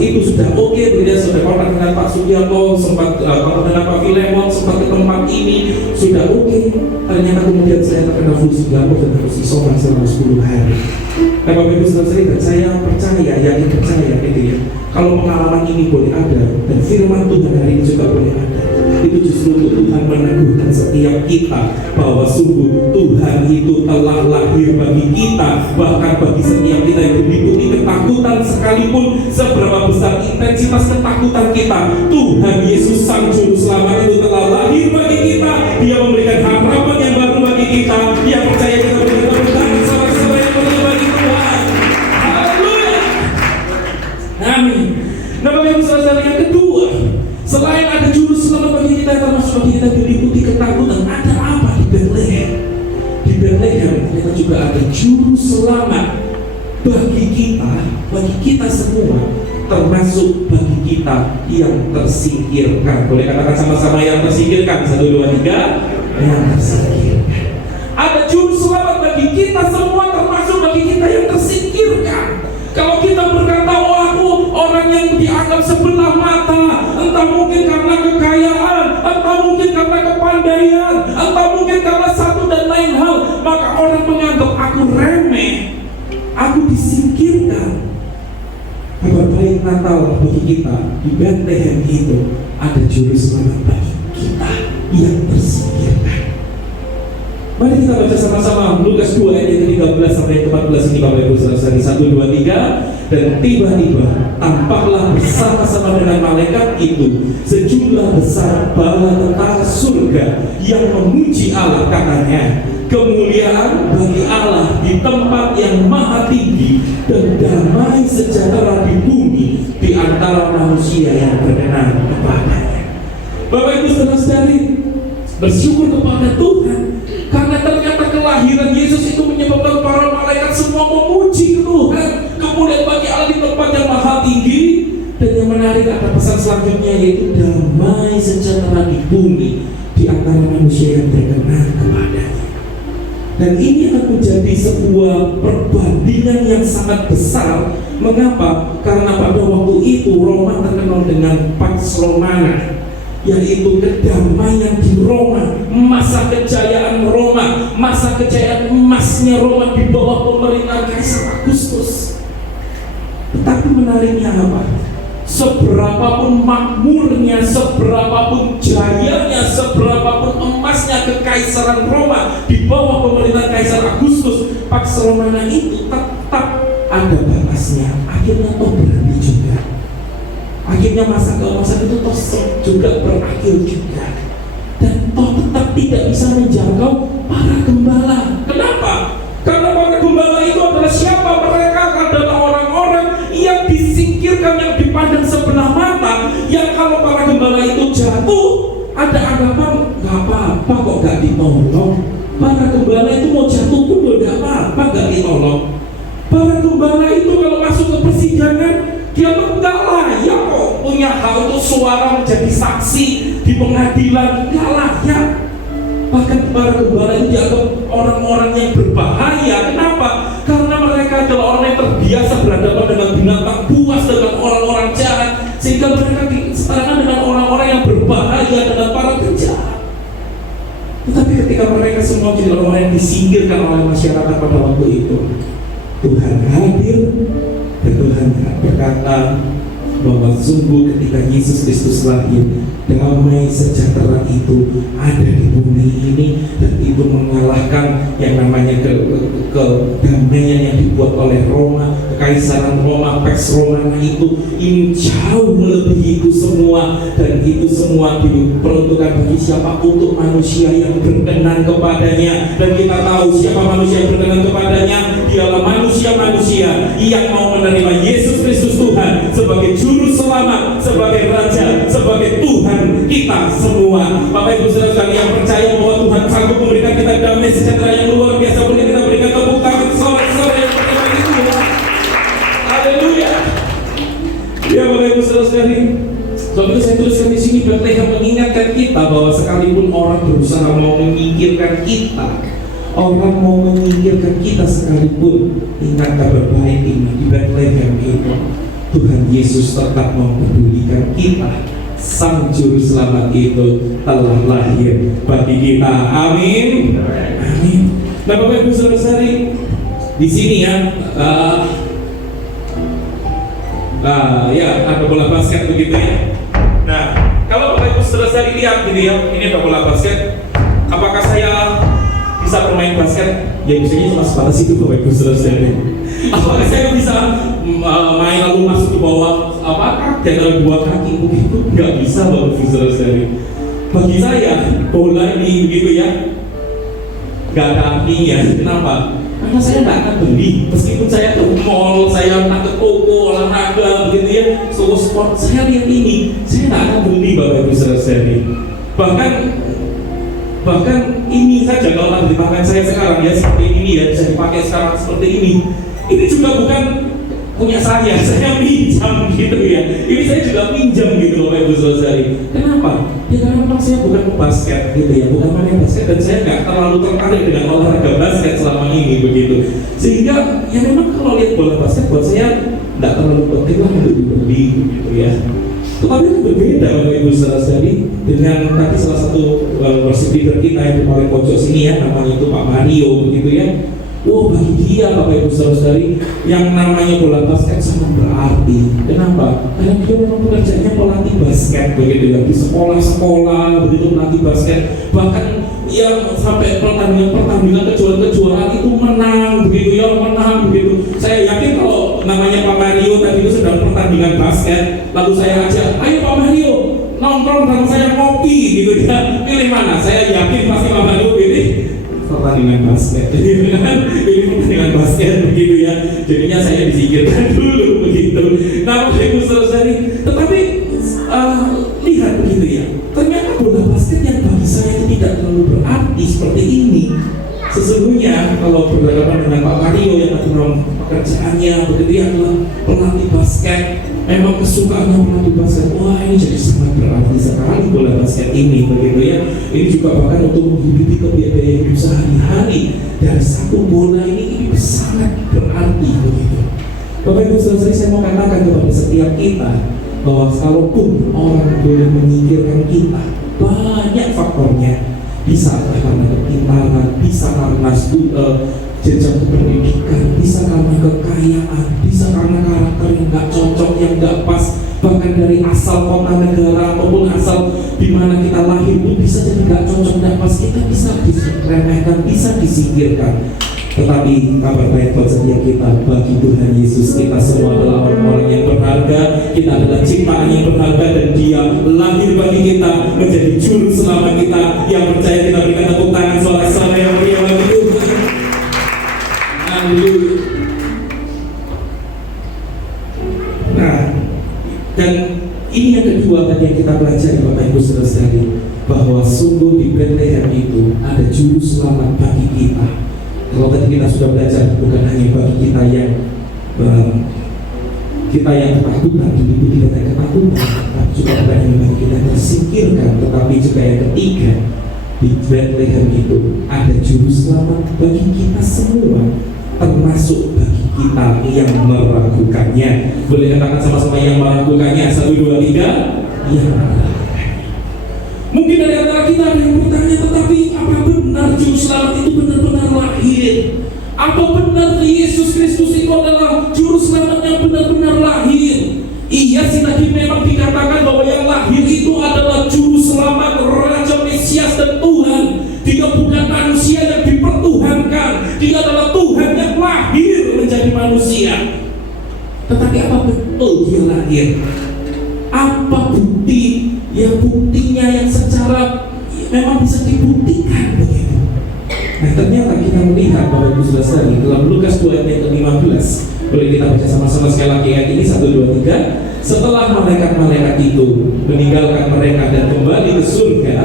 itu sudah oke, begitu. Sudah kontak dengan Pak Sugiarto, sempat kontak dengan Pak Filemon, sempat ke tempat ini, sudah oke. Ternyata kemudian saya terkena flu Singapura dan harus isoman selama 10 hari. Nah Bapak Ibu saudara, saya percaya, yakin percaya gitu ya, kalau pengalaman ini boleh ada dan firman Tuhan hari ini juga boleh ada, itu justru untuk Tuhan meneguhkan setiap kita bahwa sungguh Tuhan itu telah lahir bagi kita. Bahkan bagi setiap kita yang diliputi ketakutan sekalipun, seberapa besar intensitas ketakutan kita, Tuhan Yesus Sang Juru Selamat itu telah lahir bagi kita. Dia memberikan harapan yang baru bagi kita. Dia percaya kita berikan Tuhan sorak-sorai yang mulia bagi Tuhan. Haleluya. Amin. Nah Bapak Ibu saudara yang kedua, selain ada Juru Selamat bagi kita, ternyata juga ada juru selamat bagi kita semua, termasuk bagi kita yang tersingkirkan. Boleh katakan sama-sama yang tersingkirkan? 1, 2, 3. Yang tersingkirkan. Ada juru selamat bagi kita semua, termasuk bagi kita yang tersingkirkan. Kalau kita berkata, oh aku orang yang dianggap sebelah mata, entah mungkin karena kekayaan, entah mungkin karena kepandaian, entah mungkin karena satu dan lain hal, maka orang menganggap aku remeh, aku disingkirkan. Kabar baik Natal bagi kita di Bethlehem itu, ada juru selamat bagi kita yang tersingkirkan. Mari kita baca sama-sama Lukas 2 ayat 13 sampai 14 ini Bapak Ibu Saudara. 1, 2, 3. Dan tiba-tiba tampaklah bersama-sama dengan malaikat itu sejumlah besar bala tentara surga yang memuji Allah, katanya, kemuliaan bagi Allah di tempat yang maha tinggi dan damai sejahtera di bumi di antara manusia yang berkenan kepadanya. Bapak Ibu Saudara-saudari, bersyukur kepada Tuhan karena ternyata kelahiran Yesus itu menyebabkan para malaikat semua memuji Tuhan, kemudian bagi Allah di tempat yang maha tinggi. Dan yang menarik ada pesan selanjutnya, yaitu damai sejahtera di bumi di antara manusia yang berkenan kepadanya. Dan ini akan menjadi sebuah perbandingan yang sangat besar. Mengapa? Karena pada waktu itu Roma terkenal dengan Pax Romana, yaitu kedamaian di Roma, masa kejayaan Roma, masa kejayaan emasnya Roma di bawah pemerintahan Kaisar Agustus. Tetapi menariknya apa? Seberapapun makmurnya, seberapapun jayanya, seberapapun emasnya kekaisaran Roma di bawah pemerintahan Kaisar Agustus, Pax Romana itu tetap ada batasnya. Akhirnya toh berhenti juga. Akhirnya masa keemasan itu toh juga berakhir juga. Dan toh tetap tidak bisa menjangkau para gembala. Kenapa? Karena para gembala itu adalah siapa? Mereka adalah orang-orang yang disingkirkan, yang dipandang sebelah mata, yang kalau para gembala itu jatuh, ada anggapan gak apa-apa kok gak ditolong. Para gembala itu mau jatuh pun gak apa-apa gak ditolong. Para gembala itu kalau masuk ke persidangan, dia tuh gak layak kok punya hak untuk suara menjadi saksi di pengadilan, gak layak. Bahkan para gembala itu dianggap orang-orang yang berbahaya. Kenapa? Karena mereka adalah orang yang terbiasa berhadapan dengan binatang buas, dengan orang-orang jahat, sehingga mereka disetarakan dengan orang-orang yang berbahaya, dengan para penjahat. Tetapi ketika mereka semua menjadi orang-orang yang disingkirkan oleh masyarakat pada waktu itu, Tuhan hadir dan Tuhan berkata bahwa sungguh ketika Yesus Kristus lahir, damai sejahtera itu ada di bumi ini, dan itu mengalahkan yang namanya kedamaian yang dibuat oleh Roma, kekaisaran Roma, Pax Romana itu. Ini jauh melebihi itu semua, dan itu semua diperuntukkan bagi siapa? Untuk manusia yang berkenan kepadanya. Dan kita tahu siapa manusia yang berkenan kepadanya? Dialah manusia-manusia yang mau menerima Yesus Kristus Tuhan sebagai juru selamat, sebagai Raja, sebagai Tuhan kita semua. Bapak Ibu Saudara yang percaya bahwa Tuhan sanggup memberikan kita damai sejahtera yang luar biasa, boleh kita berikan tepuk tangan sore-sore yang pertama itu. Haleluya. Ya Bapak Ibu Saudara, sebab itu saya tuliskan di sini, Bethlehem mengingatkan kita bahwa sekalipun orang berusaha mau menyingkirkan kita, orang mau menyingkirkan kita sekalipun, ingat kabar baik ini di Bethlehem itu, Tuhan Yesus tetap mempedulikan kita. Sang Juru Selamat itu telah lahir bagi kita. Amin. Amin. Nah Bapak Ibu Saudara-saudari, di sini ya, ya ada bola basket begitu ya. Nah kalau Bapak Ibu Saudara-saudari lihat gitu ya, ini ada bola basket. Apakah saya bisa bermain basket? Ya biasanya cuma sebatas itu Bapak Ibu Saudara-saudari. Apakah saya bisa main lalu masuk ke bawah dengan dua kaki begitu? Nggak bisa Bapak Ibu Saudara-saudari. Bagi saya bola ini begitu ya, nggak ada artinya. Kenapa? Karena saya nggak akan beli. Meskipun saya ke mall, saya ke toko olahraga begitu ya, toko sport, saya lihat ini, saya nggak akan beli Bapak Ibu Saudara-saudari. Bahkan ini saja kalau tadi di tangan saya sekarang ya seperti ini ya, bisa dipakai sekarang seperti ini. Ini juga bukan punya saya pinjam gitu ya. Ini saya juga pinjam gitu Bapak Ibu Saudari. Kenapa? Ya karena memang saya bukan pebasket gitu ya, bukan pemain basket, dan saya nggak terlalu tertarik dengan olahraga basket selama ini begitu. Sehingga ya memang kalau lihat bola basket buat saya nggak terlalu penting lah untuk dibeli gitu ya. Tetapi itu berbeda Bapak Ibu Saudari dengan tadi salah satu worship leader kita yang di paling pojok sini ya, namanya itu Pak Mario begitu ya. Wow, bagi dia Bapak Ibu Saudari yang namanya bola basket sangat berarti. Kenapa? Karena dia memang pekerjaannya pelatih basket begitu ya, di sekolah-sekolah begitu pelatih basket. Bahkan yang sampai pertandingan kejuaraan itu menang begitu ya, menang begitu. Saya yakin kalau namanya Pak Mario tadi itu sedang pertandingan basket, lalu saya ajak, ayo Pak Mario nongkrong sama saya ngopi gitu ya, pilih mana? Saya yakin pasti Pak Mario pilih pertandingan basket. Jadi pilih pertandingan basket begitu ya. Jadinya saya disingkirkan dulu begitu. Nah, Bapak Ibu Saudari, tetapi lihat begitu ya. Ternyata bola basket yang bagi saya itu tidak terlalu berarti seperti ini. Sesungguhnya kalau berhadapan dengan Pak Mario yang memang pekerjaannya begitu ya adalah pelatih basket, memang kesukaannya pelatih basket, wah ini jadi sangat berarti sekali bola basket ini begitu ya. Ini juga bahkan untuk menghidupi kebiayaan hidup sehari-hari dari satu bola ini sangat berarti begitu. Bapak Ibu Saudara, saya mau katakan kepada setiap kita bahwa kalaupun orang boleh menyingkirkan kita, banyak faktornya. Bisa karena kepintaran, bisa karena jenjang pendidikan, bisa karena kekayaan, bisa karena karakter yang gak cocok, yang gak pas, bahkan dari asal kota negara ataupun asal di mana kita lahir pun bisa jadi gak cocok, gak pas, kita bisa diremehkan, bisa disingkirkan. Tetapi kabar baik buat setiap kita, bagi Tuhan Yesus kita semua adalah orang-orang yang berharga. Kita adalah ciptaan yang berharga, dan Dia lahir bagi kita menjadi juru selamat kita. Yang percaya kita berikan tepuk tangan sorak-sorai yang meriah bagi Tuhan. Haleluya. Nah, dan ini yang kedua tadi yang kita pelajari Bapak Ibu Saudara, bahwa sungguh di Bethlehem itu ada juru selamat bagi kita. Kalau tadi kita sudah belajar, bukan hanya bagi kita yang ketakutan, diliputi dengan ketakutan, tapi juga bukan hanya bagi kita yang tersingkirkan, tetapi juga yang ketiga, di Bethlehem itu ada juru selamat bagi kita semua, termasuk bagi kita yang meragukannya. Boleh katakan sama-sama yang meragukannya, 1, 2, 3, yang mungkin dari antara kita ada yang bertanya, tetapi apa benar juru selamat itu benar-benar lahir? Apa benar Yesus Kristus itu adalah juru selamat yang benar-benar lahir? Iya sih, tadi memang dikatakan bahwa yang lahir itu adalah juru selamat, Raja Mesias dan Tuhan. Dia bukan manusia yang dipertuhankan, Dia adalah Tuhan yang lahir menjadi manusia. Tetapi apa betul Dia lahir? Apa bukti? Ya buktinya yang secara memang bisa dibuktikan begitu. Nah, ternyata kita melihat Bapak Ibu Saudara dalam Lukas 2 ayat 15. Boleh kita baca sama-sama sekali lagi ayat ini, 1, 2, 3. Setelah malaikat-malaikat itu meninggalkan mereka dan kembali ke surga,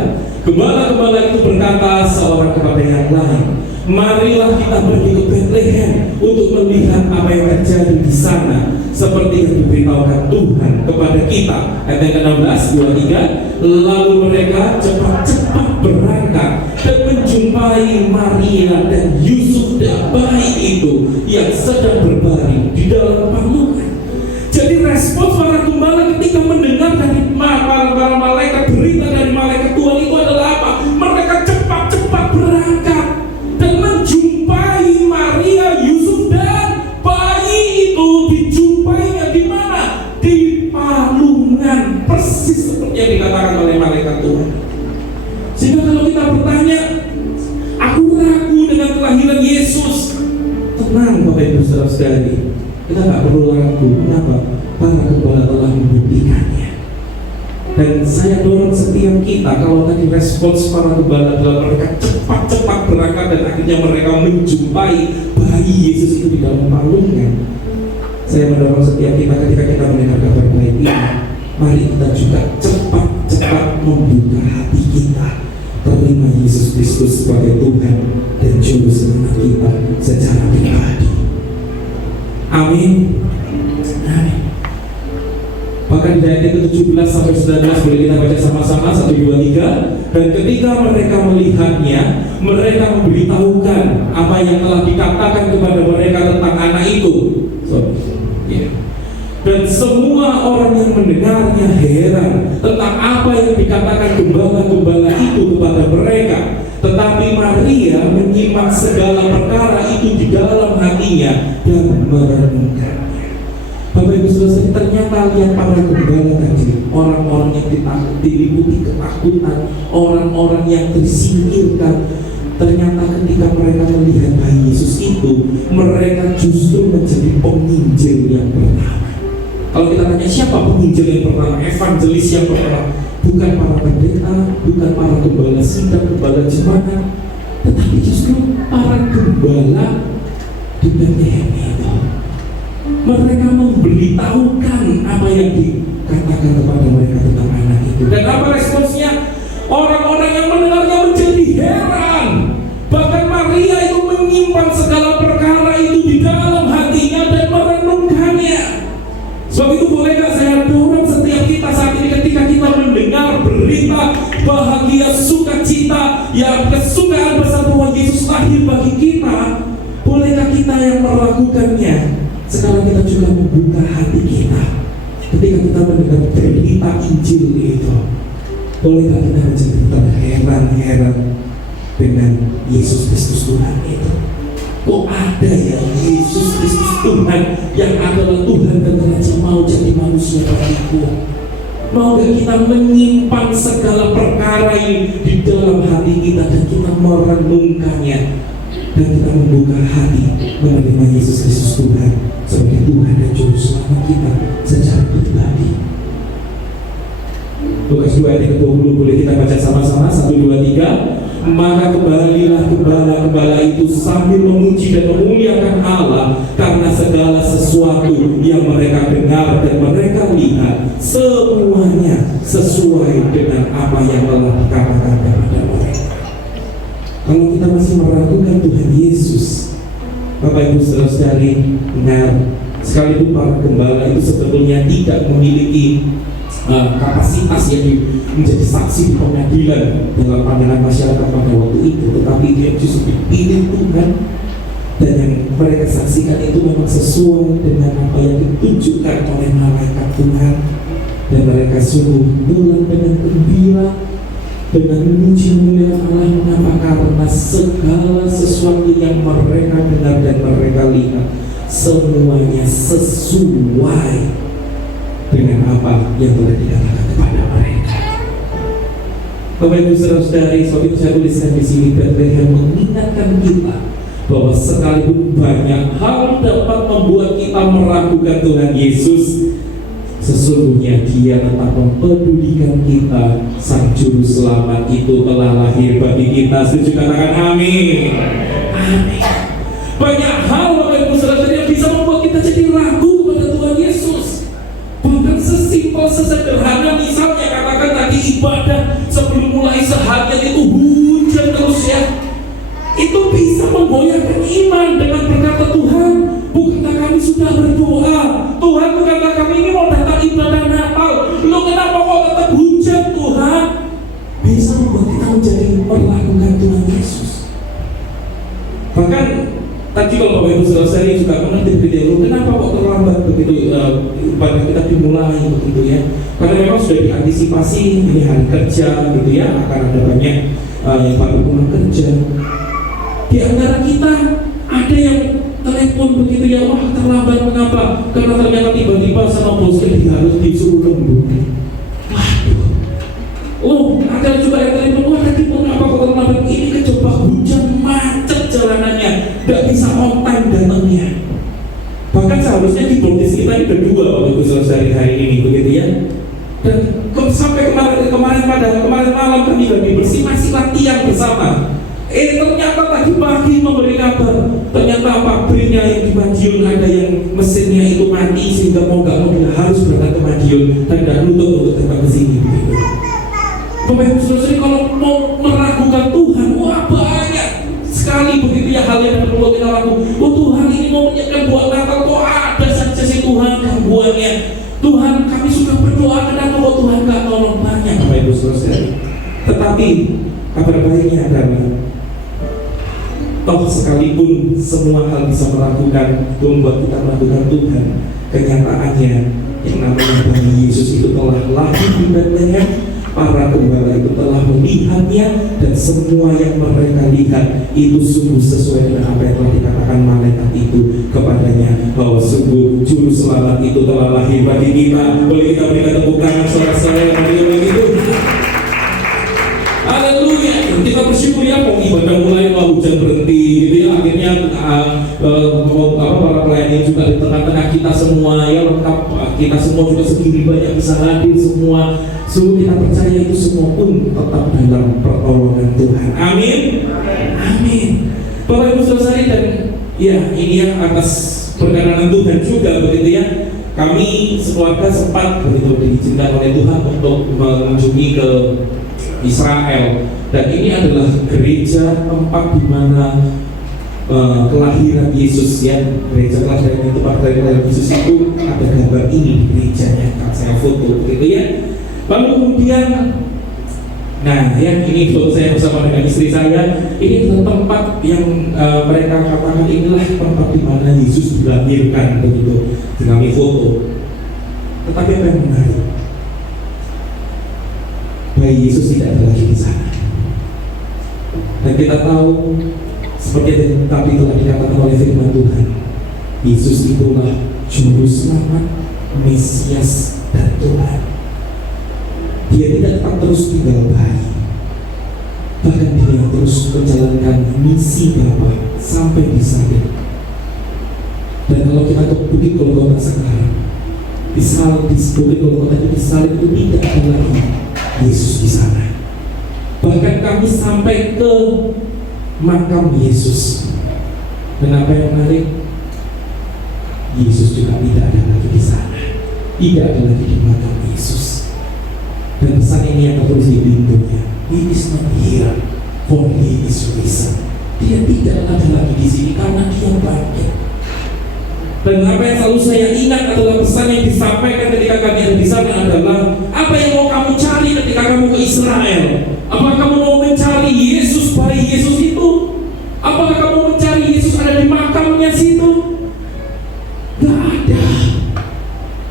gembala-gembala itu berkata seorang kepada yang lain, marilah kita pergi ke Bethlehem untuk melihat apa yang terjadi di sana, seperti yang diberitahukan Tuhan kepada kita. Ayat yang ke-16, 2, 3. Lalu mereka cepat-cepat berangkat dan menjumpai Maria dan Yusuf dan bayi itu yang sedang berbaring di dalam palungan. Jadi respons para gembala ketika mendengar dari para malaikat, berita dari malaikat Tuhan itu adalah apa? Mereka cepat-cepat berangkat dan menjumpai Maria, Yusuf dan bayi itu. Dijumpainya di mana? Di palungan, persis seperti yang dikatakan oleh malaikat Tuhan. Sehingga kalau kita bertanya, aku ragu dengan kelahiran Yesus, tenang Bapak Ibu Saudara-saudari, kita nggak perlu ragu. Kenapa? Para gembala telah membuktikannya. Dan saya dorong setiap kita, kalau tadi respons para gembala adalah mereka cepat-cepat berangkat dan akhirnya mereka menjumpai bayi Yesus itu di dalam palungan. Saya mendorong setiap kita ketika kita mendengar kabar baik ini, mari kita juga cepat-cepat membuka hati kita, terima Yesus Kristus sebagai Tuhan dan Juru Selamat kita secara pribadi. Amin. Amin. Bahkan di ayat ke-17 sampai 19 boleh kita baca sama-sama 1, 2, 3. Dan ketika mereka melihatnya, mereka memberitahukan apa yang telah dikatakan kepada mereka tentang anak itu. Dan semua orang yang mendengarnya heran tentang apa yang dikatakan gembala-gembala itu kepada mereka. Tetapi Maria menyimpan segala perkara itu di dalam hatinya dan merenungkannya. Bapak Ibu Saudara, ternyata lihat para gembala tadi, orang-orang yang diliputi ketakutan, orang-orang yang tersingkirkan. Ternyata ketika mereka melihat bayi Yesus itu, mereka justru menjadi penginjil yang pertama. Kalau kita tanya siapa penginjil yang pertama, evangelis yang pertama, bukan para pendeta, bukan para gembala sidang, gembala jemaat, tetapi justru para gembala di Bethlehem itu. Mereka memberitahukan apa yang dikatakan kepada mereka tentang anak itu. Dan apa responsnya? Orang-orang yang mendengarnya menjadi heran. Bahkan Maria itu menyimpan segala perkara itu di dalam hatinya dan merenungkannya. Sebab itu bolehkah saya dorong setiap kita saat ini ketika kita mendengar berita bahagia, sukacita, yang kesukaan besar Tuhan Yesus lahir bagi kita, bolehkah kita yang melakukannya? Sekarang kita juga membuka hati kita ketika kita mendengar berita Injil itu. Bolehkah kita menjadi terheran-heran dengan Yesus Kristus Tuhan itu? Kok ada ya Yesus Kristus Tuhan yang adalah Tuhan dan Raja mau jadi manusia bagiku? Mau gak kita menyimpan segala perkara ini di dalam hati kita dan kita merenungkannya dan kita membuka hati menerima Yesus Kristus Tuhan sebagai Tuhan dan Juru Selamat kita secara pribadi. Lukas 2 ayat 20 boleh kita baca sama-sama 1, 2, 3. Maka kembalilah gembala-gembala itu sambil memuji dan memuliakan Allah karena segala sesuatu yang mereka dengar dan mereka lihat semuanya sesuai dengan apa yang telah dikatakan kepada mereka. Kalau kita masih meragukan Tuhan Yesus, Bapak Ibu Saudara-saudari, benar, sekalipun para gembala itu sebetulnya tidak memiliki kapasitas yang menjadi saksi di pengadilan dalam pandangan masyarakat pada waktu itu, tetapi dia justru dipilih Tuhan dan yang mereka saksikan itu memang sesuai dengan apa yang ditunjukkan oleh malaikat Tuhan, dan mereka sungguh pulang dengan gembira dengan memuji mulia Allah. Mengapa? Karena segala sesuatu yang mereka dengar dan mereka lihat semuanya sesuai dengan apa yang telah dikatakan kepada mereka. Bapak Ibu Saudara-saudari, sebab itu saya tuliskan di sini, Bethlehem mengingatkan kita bahwa sekalipun banyak hal dapat membuat kita meragukan Tuhan Yesus, sesungguhnya Dia tetap mempedulikan kita. Sang Juru Selamat itu telah lahir bagi kita. Setuju katakan amin. Amin. Banyak hal Bapak Ibu Saudara-saudari yang bisa membuat kita jadi ragu kepada Tuhan Yesus. Bahkan sesimpel sesederhana misalnya katakan tadi ibadah sebelum mulai seharian itu hujan terus ya, itu bisa menggoyahkan iman dengan berkata Tuhan, bukankah kami sudah berdoa, Tuhan bukankah kami ini mau datang ibadah Natal, lo kenapa kok tetap hujan Tuhan? Bisa membuat kita menjadi melakukan Tuhan Yesus. Bahkan tadi kalau Bapak Ibu Saudara-saudari juga mengerti begitu, kenapa kok terlambat begitu ibadah kita dimulai begitu ya? Karena memang sudah diantisipasi ini hari kerja gitu ya, akan ada banyak yang baru pulang kerja. Di antara kita ada yang telepon begitu ya, wah terlambat mengapa? Karena ternyata tiba-tiba sama bosnya harus disuruh lembur. Waduh. Oh, ada juga yang telepon, wah tadi mengapa kok terlambat? Ini kejebak hujan, macet jalanannya, gak bisa on time datangnya. Bahkan seharusnya di baptis kita ini berdua waktu Ibu Saudara hari ini begitu ya. Dan sampai kemarin malam kami lagi bersih masih latihan bersama. Ternyata tadi pagi memberi kabar, ternyata pabriknya yang di Madiun ada yang mesinnya itu mati sehingga mau gak mau harus berangkat ke Madiun dan gak lutut untuk datang ke sini begitu. Bapak Ibu Saudara, kalau mau meragukan sekalian dan perlu kita lakukan. Oh Tuhan, ini mau menyiapkan buat Natal, kok ada saja si Tuhan gangguannya. Tuhan, kami sudah berdoa, kenapa kok Tuhan gak tolong banyak, Bapak Ibu Saudara. Tetapi kabar baiknya adalah toh sekalipun semua hal bisa membuat kita melakukan Tuhan, kenyataannya yang namanya bayi Yesus itu telah lahir di Bethlehem. Para gembala itu telah melihatnya, dan semua yang mereka lihat itu sungguh sesuai dengan apa yang telah dikatakan malaikat itu kepadanya, bahwa sungguh juru selamat itu telah lahir bagi kita. Boleh kita berikan tepuk tangan saudara-saudara yang hadir begitu. Haleluya. Kita bersyukur ya, mau ibadah mulai, mau hujan berhenti gitu ya. Akhirnya para pelayan juga di tengah-tengah kita semua ya, lengkap. Kita semua juga segini banyak bisa hadir semua. Sungguh kita percaya itu semua pun tetap dalam pertolongan Tuhan. Amin. Amin. Bapak Ibu Saudara, dan ya ini yang atas perkenanan Tuhan juga begitu ya. Kami sekeluarga sempat begitu diizinkan oleh Tuhan untuk mengunjungi ke Israel, dan ini adalah gereja tempat di mana kelahiran Yesus ya. Gereja kelahiran itu, tempat kelahiran Yesus itu ada gambar ini di gerejanya, kan saya foto begitu ya. Lalu kemudian, nah ya ini foto saya bersama dengan istri saya. Ini adalah tempat yang mereka katakan inilah tempat di mana Yesus dilahirkan begitu. Kami foto. Tetapi apa yang menarik? Bayi Yesus tidak ada lagi di sana. Dan kita tahu, seperti yang tadi telah dikatakan oleh firman Tuhan, Yesus itulah juru selamat, Mesias dan Tuhan. Dia tidak akan terus tinggal bayi, bahkan dia terus menjalankan misi Bapa sampai di salib. Dan kalau kita ke Bukit Golgota sekarang, di Bukit Golgota itu disalib itu tidak ada lagi Yesus di sana. Bahkan kami sampai ke makam Yesus. Dan apa yang menarik, Yesus juga tidak ada lagi di sana, tidak ada lagi di makam Yesus. Dan pesan ini yang tertulis di pintunya, He is not here, for He is risen. Dia tidak ada lagi di sini karena Dia bangkit. Dan apa yang selalu saya ingat adalah pesan yang disampaikan ketika kami ada di sana adalah, apa yang mau kamu cari ketika kamu ke Israel? Apakah kamu mau mencari Yesus, bayi Yesus itu? Apakah kamu mencari Yesus ada di makamnya situ? Gak ada.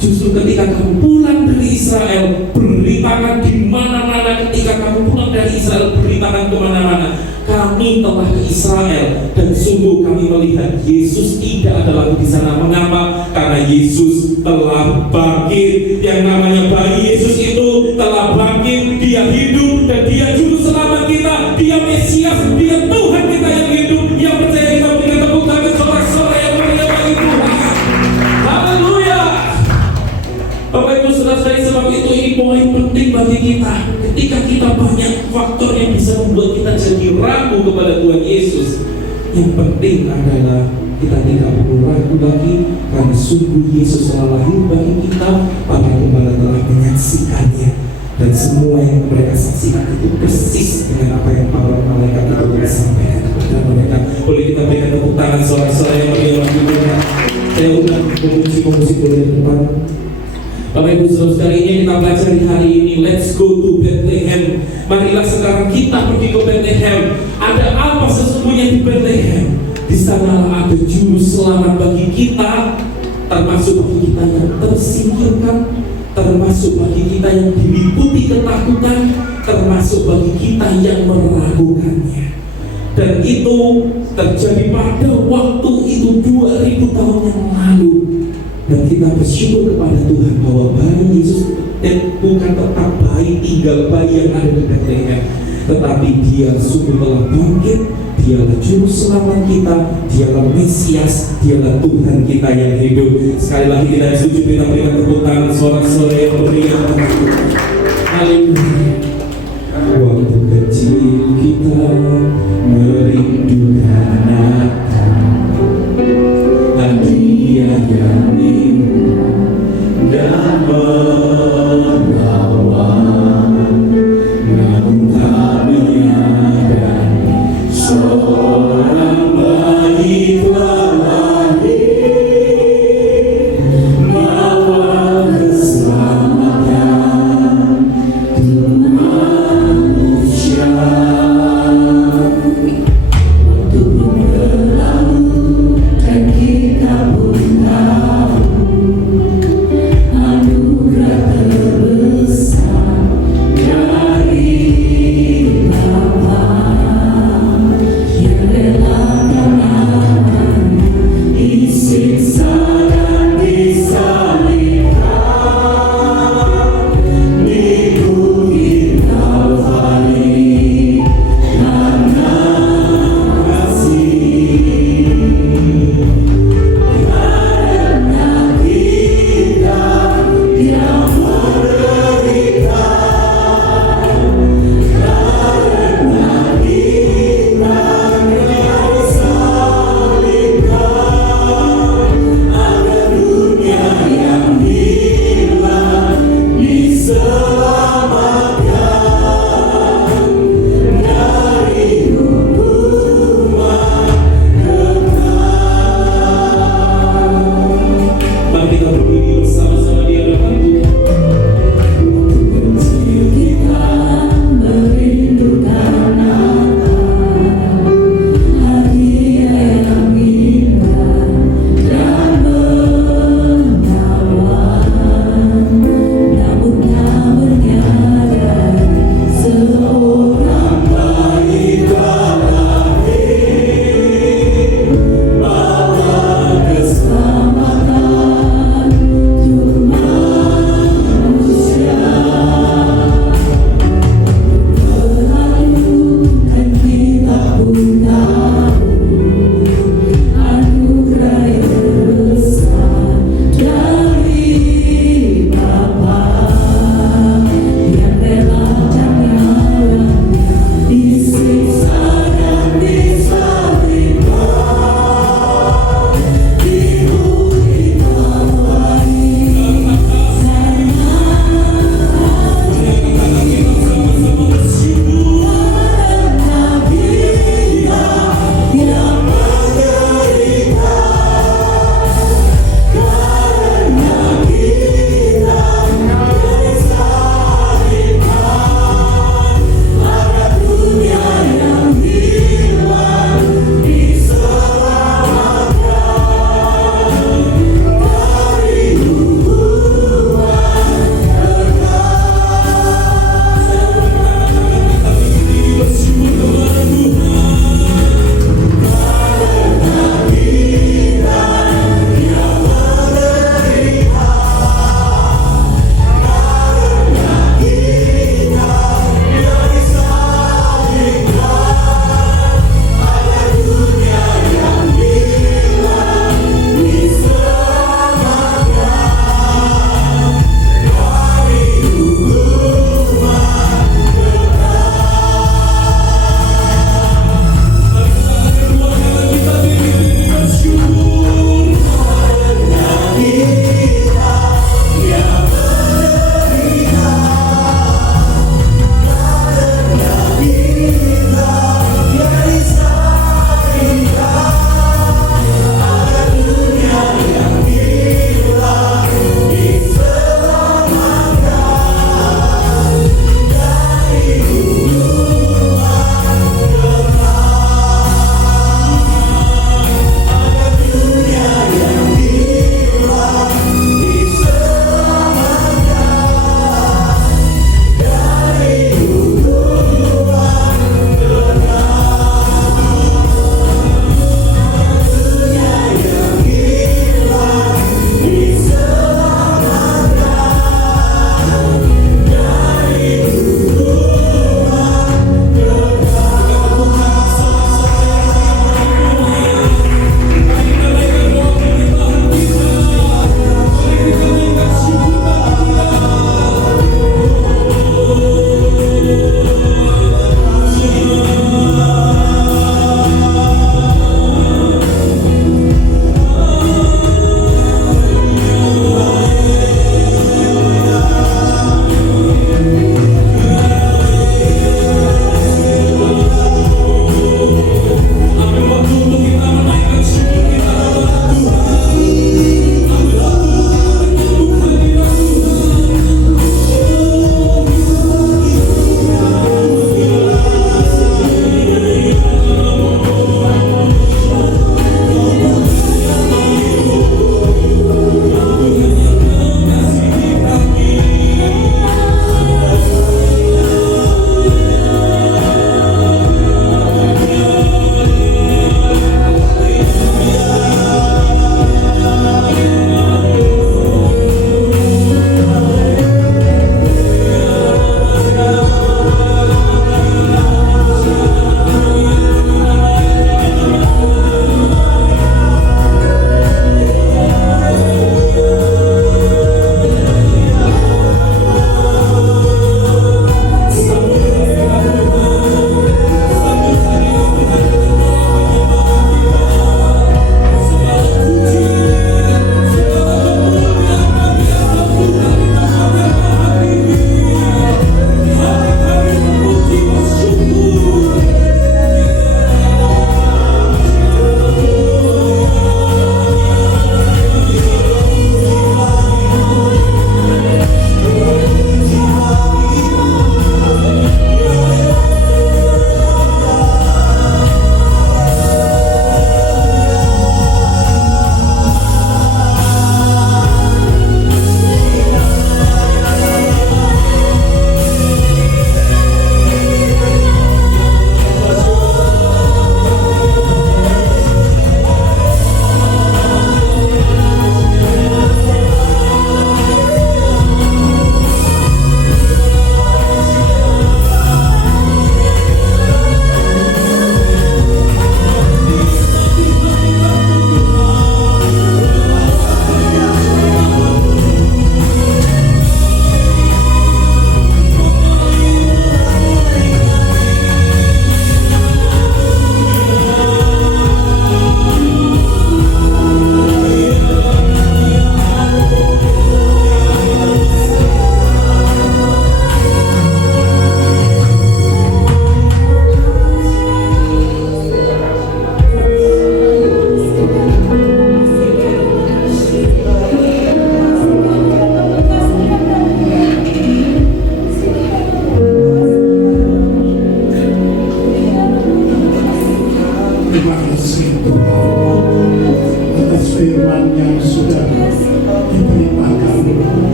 Justru ketika kamu pulang dari Israel, beritakan di mana-mana. Ketika kamu pulang dari Israel, beritakan ke mana-mana. Kami telah ke Israel, dan sungguh kami melihat Yesus tidak ada lagi di sana. Mengapa? Karena Yesus telah bangkit. Yang namanya bayi Yesus itu telah bangkit. Dia hidup dan Dia juru selamat kita. Dia Mesias, Dia Tuhan kita yang hidup. Yang percaya kita berikan tepuk tangan sorak-sorai yang meriah bagi Tuhan. Haleluya. Bapak Ibu Saudara, sebab itu ini poin penting bagi kita. Ketika kita banyak faktor yang bisa membuat kita jadi ragu kepada Tuhan Yesus, yang penting adalah kita tidak perlu ragu lagi, karena sungguh Yesus telah lahir bagi kita. Para gembala telah menyaksikannya, dan semua yang mereka saksikan itu persis dengan apa yang para malaikat itu telah sampaikan kepada mereka. Boleh kita berikan tepuk tangan sorak-sorai yang meriah bagi Tuhan. Saya undang pemusik-pemusik boleh di depan. Bapak Ibu Saudara, ini kita pelajari hari ini. Let's go to Bethlehem. Marilah sekarang kita pergi ke Bethlehem. Ada apa sesungguhnya di Bethlehem? Di sana ada juru selamat bagi kita, termasuk bagi kita yang tersingkirkan, termasuk bagi kita yang diliputi ketakutan, termasuk bagi kita yang meragukannya. Dan itu terjadi pada waktu itu 2000 tahun yang lalu. Dan kita bersyukur kepada Tuhan bahwa bayi Yesus bukan tetap bayi, tinggal bayi yang ada di Bethlehem, tetapi Dia sungguh telah bangkit. Dialah juru selamat kita, Dialah Mesias, Dialah Tuhan kita yang hidup. Sekali lagi kita sujud, kita berikan tepuk tangan sorak-sorai yang meriah. Haleluya. Waktu kecil kita merindukan Natal, hadiah yang indah dan merawat, namun tak menyadari seorang bayi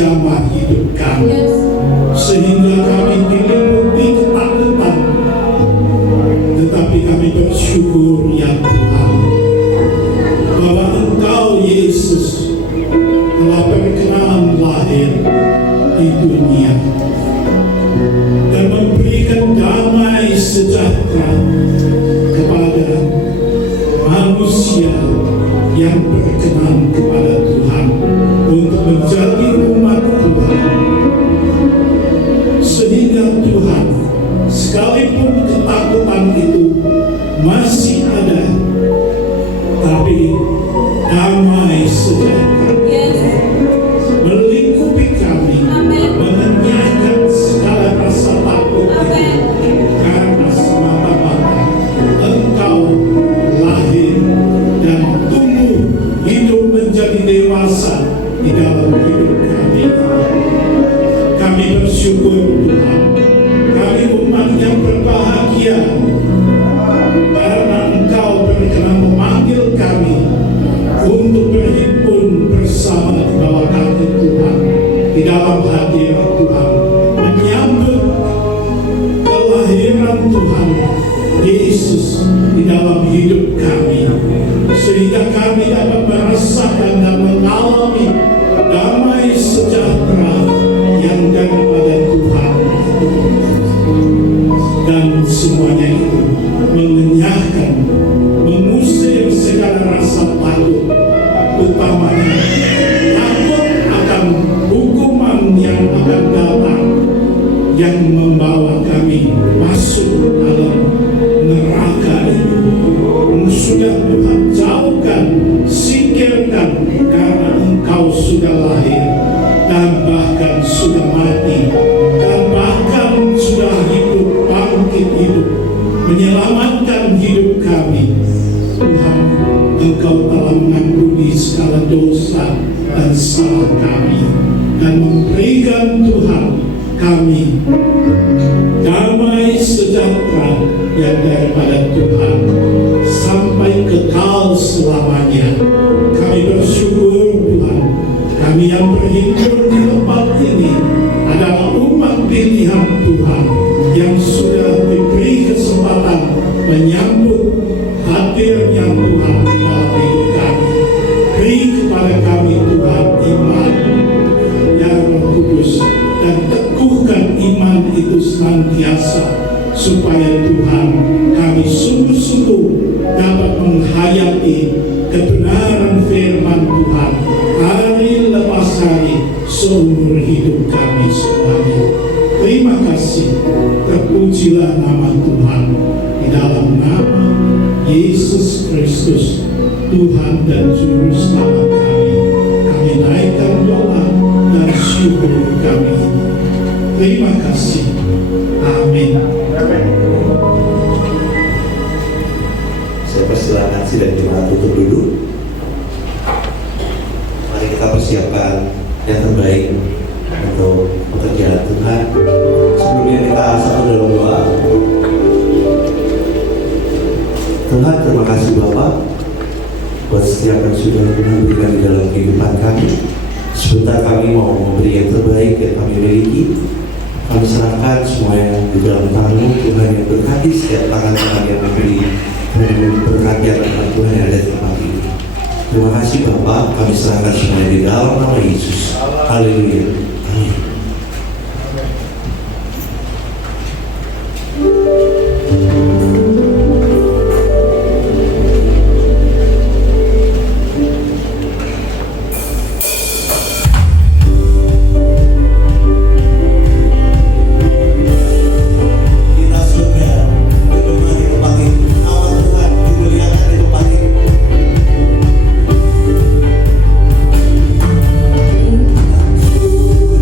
jamah hidup kami, sehingga kami diliputi ketakutan. Tetapi kami bersyukur ya Tuhan, bahwa Engkau Yesus telah berkenan lahir di dunia dan memberikan damai sejahtera kepada manusia yang berkenan kepada Tuhan untuk menjadi umat Tuhan. Sehingga Tuhan, sekalipun ketakutan itu masih ada, tapi damai sejahtera melingkupi kami, mengenyahkan segala rasa takut itu, karena semata-mata Engkau lahir dan tumbuh hidup menjadi dewasa di dalam hidup kami. Kami bersyukur Tuhan, kami umat yang berbahagia karena Engkau berkenan memanggil kami untuk berhimpun bersama di bawah kaki Tuhan, di dalam hadirat Tuhan, menyambut kelahiran Tuhan Yesus di dalam hidup kami, sehingga kami dapat merasakan dan mengalami damai sejahtera yang daripada Tuhan, dan semuanya itu mengenyahkan, mengusir segala rasa takut, utamanya takut akan hukuman yang akan datang, yang membawa kami masuk dalam neraka itu. Sudah Tuhan jauhkan, singkirkan, karena Engkau sudah lahir dan bahkan sudah mati dan bahkan sudah hidup, bangkit hidup, menyelamatkan hidup kami. Tuhan, Engkau telah mengampuni segala dosa dan salah kami, dan memberikan Tuhan kami damai sejahtera yang daripada Tuhan sampai kekal selamanya. Kami bersyukur Tuhan, kami yang berhimpun di tempat ini adalah umat pilihan Tuhan yang sudah diberi kesempatan menyambut hadirnya Tuhan di dalam hidup kami. Beri kepada kami Tuhan iman ya Roh Kudus, dan teguhkan iman itu senantiasa, supaya Tuhan kami sungguh-sungguh dapat menghayati kebenaran firman Tuhan hari lepas hari seumur hidup kami semuanya. Terima kasih, terpujilah nama Tuhan, di dalam nama Yesus Kristus, Tuhan dan Juru Selamat kami. Kami naikkan doa dan syukur kami. Terima kasih. Amin. Saya persilakan sidang jemaat untuk duduk. Mari kita persiapkan yang terbaik untuk pekerjaan Tuhan. Sebelumnya kita satu dalam doa. Tuhan, terima kasih Bapak buat setiap yang sudah Tuhan berikan di dalam kehidupan kami. Sebentar kami mau memberi yang terbaik yang kami miliki. Kami serahkan semua yang di dalam tangan-Mu, Tuhan, yang berkati setiap tangan-tangan yang memberi berkati akan Tuhan yang ada di tempat ini. Terima kasih Bapak, kami serahkan semuanya di dalam nama Yesus. Haleluya. Amin. Tuhan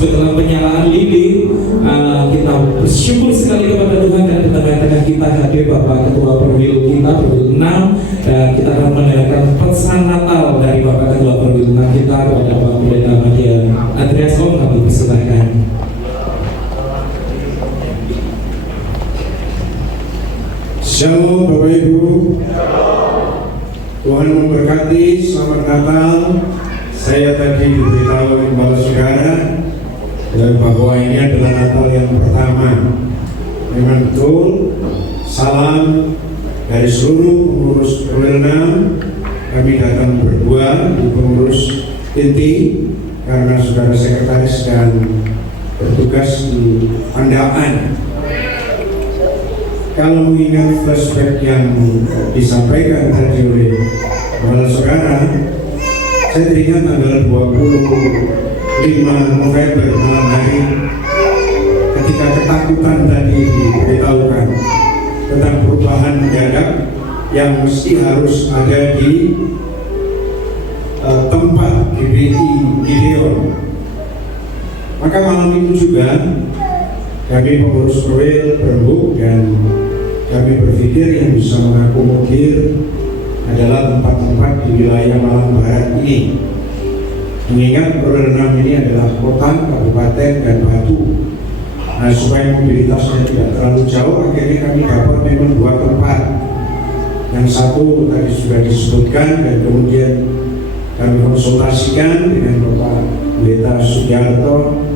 masuk ke dalam penyalaan lilin. Kita bersyukur sekali kepada Tuhan dan di tengah-tengah kita hadir Bapak Ketua Perwil kita, Perwil 6, dan kita akan mendengarkan pesan Natal dari Bapak Ketua Perwil 6 kita kepada Bapak Pendeta Madia Andreas. Kami persilakan. Shalom Bapak Ibu. Tuhan memberkati, selamat Natal. Saya tadi diberitahu oleh Kepala Saudara bahwa ini adalah Natal yang pertama. Memang betul, salam dari seluruh pengurus Perwil 6. Kami datang berdua di pengurus inti karena Saudara Sekretaris sedang bertugas di Pandaan. Kalau mengingat flashback yang disampaikan tadi oleh Kepala Saudara, saya teringat tanggal 25 November malam hari ketika ketakutan tadi diberitahukan tentang perubahan mendadak yang mesti harus ada di tempat GBI Gideon. Maka malam itu juga kami pengurus Perwil berembuk dan kami berpikir yang bisa mengakomodir adalah tempat-tempat di wilayah Malang Barat ini. Mengingat Perwil 6 ini adalah kota, kabupaten, dan batu. Nah, supaya mobilitasnya tidak terlalu jauh, akhirnya kami dapat memang dua tempat. Yang satu tadi sudah disebutkan dan kemudian kami konsultasikan dengan Bapak Pendeta Sugiarto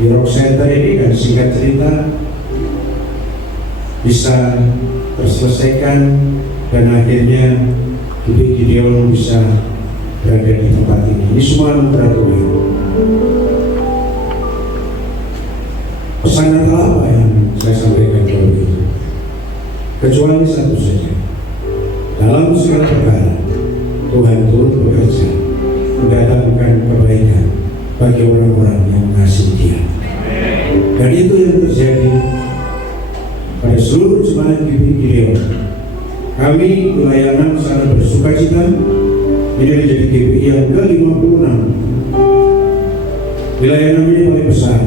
di Rock Center ini, dan singkat cerita bisa terselesaikan dan akhirnya GBI Gideon bisa berada di tempat ini. Ini semua anugerah Tuhan. Pesan Natal apa yang saya sampaikan kepada itu? Kecuali satu saja. Dalam segala perkara Tuhan turut bekerja mendatangkan kebaikan bagi orang-orang yang mengasihi Dia. Dan itu yang terjadi pada seluruh jemaat GBI Gideon. Kami wilayah 6 sangat bersuka cita. Ini menjadi GBI yang ke-56. Wilayah 6 ini paling besar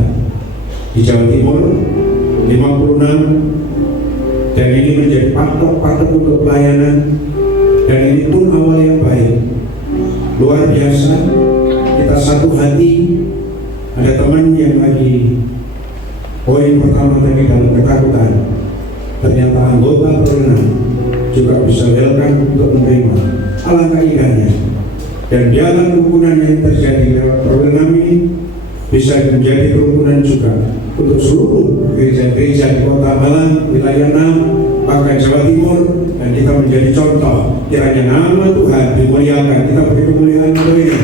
di Jawa Timur, 56, dan ini menjadi patok-patok untuk pelayanan. Dan ini pun awal yang baik, luar biasa. Kita satu hati. Ada teman yang lagi poin pertama tadi dalam ketakutan, ternyata anggota Perwil juga bisa welcome untuk menerima. Alangkah indahnya. Dan dialah kerukunan yang terjadi lewat Perwil ini bisa menjadi kerukunan juga untuk seluruh gereja-gereja di Kota Malang, wilayah 6, bahkan Jawa Timur, dan kita menjadi contoh. Kiranya nama Tuhan dimuliakan. Kita beri kemuliaan kepada Dia.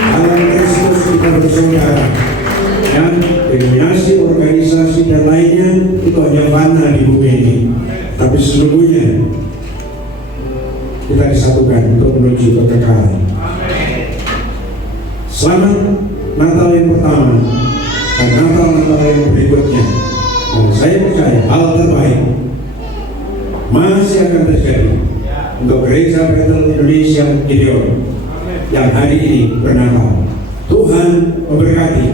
Dalam Kristus kita bersaudara. Dan denominasi, organisasi dan lainnya itu hanya fana di bumi ini. Tapi sesungguhnya kita disatukan untuk menuju kekekalan. Selamat Natal yang pertama dan Natal-Natal yang berikutnya. Dan saya percaya hal terbaik masih akan terjadi untuk Gereja Bethel Indonesia Gideon yang hari ini bernatal. Tuhan memberkati.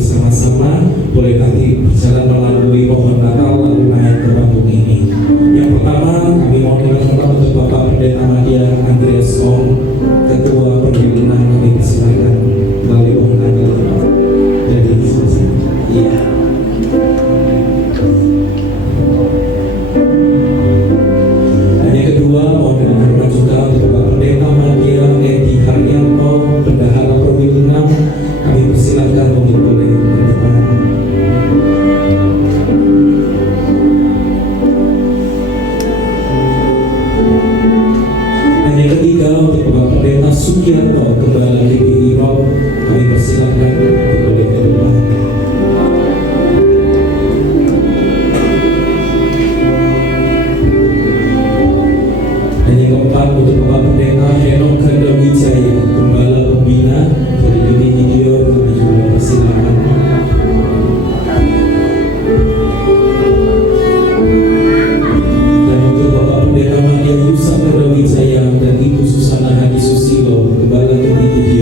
bersama-sama boleh nanti berjalan melalui pohon Natal lalu naik ke panggung ini. Yang pertama kami mau dilakukan untuk Bapak Pendeta Madya Andreas Ong, Ketua Pembina, kami persilakan melalui pohon Natal dari selesai. Iya. Dan yang kedua mau dilakukan juga untuk Bapak Pendeta Madya Edi Haryanto, Bendahara Provinsi 6, kami persilakan untuk boleh ke depan. Dan yang ketiga untuk Bapak Pendeta Sugianto, Gembala GPI Rob, kami persilakan untuk boleh ke depan. Dan yang keempat untuk Bapak Pendeta Henok Ganda Wijaya, Gembala Pembina dari Unit Gideon, kami juga persilakan. Dan untuk Bapak Pendeta Madya Yusak Ganda Wijaya dan Ibu Susana Hadi Susilo, Gembala Unit Gideon,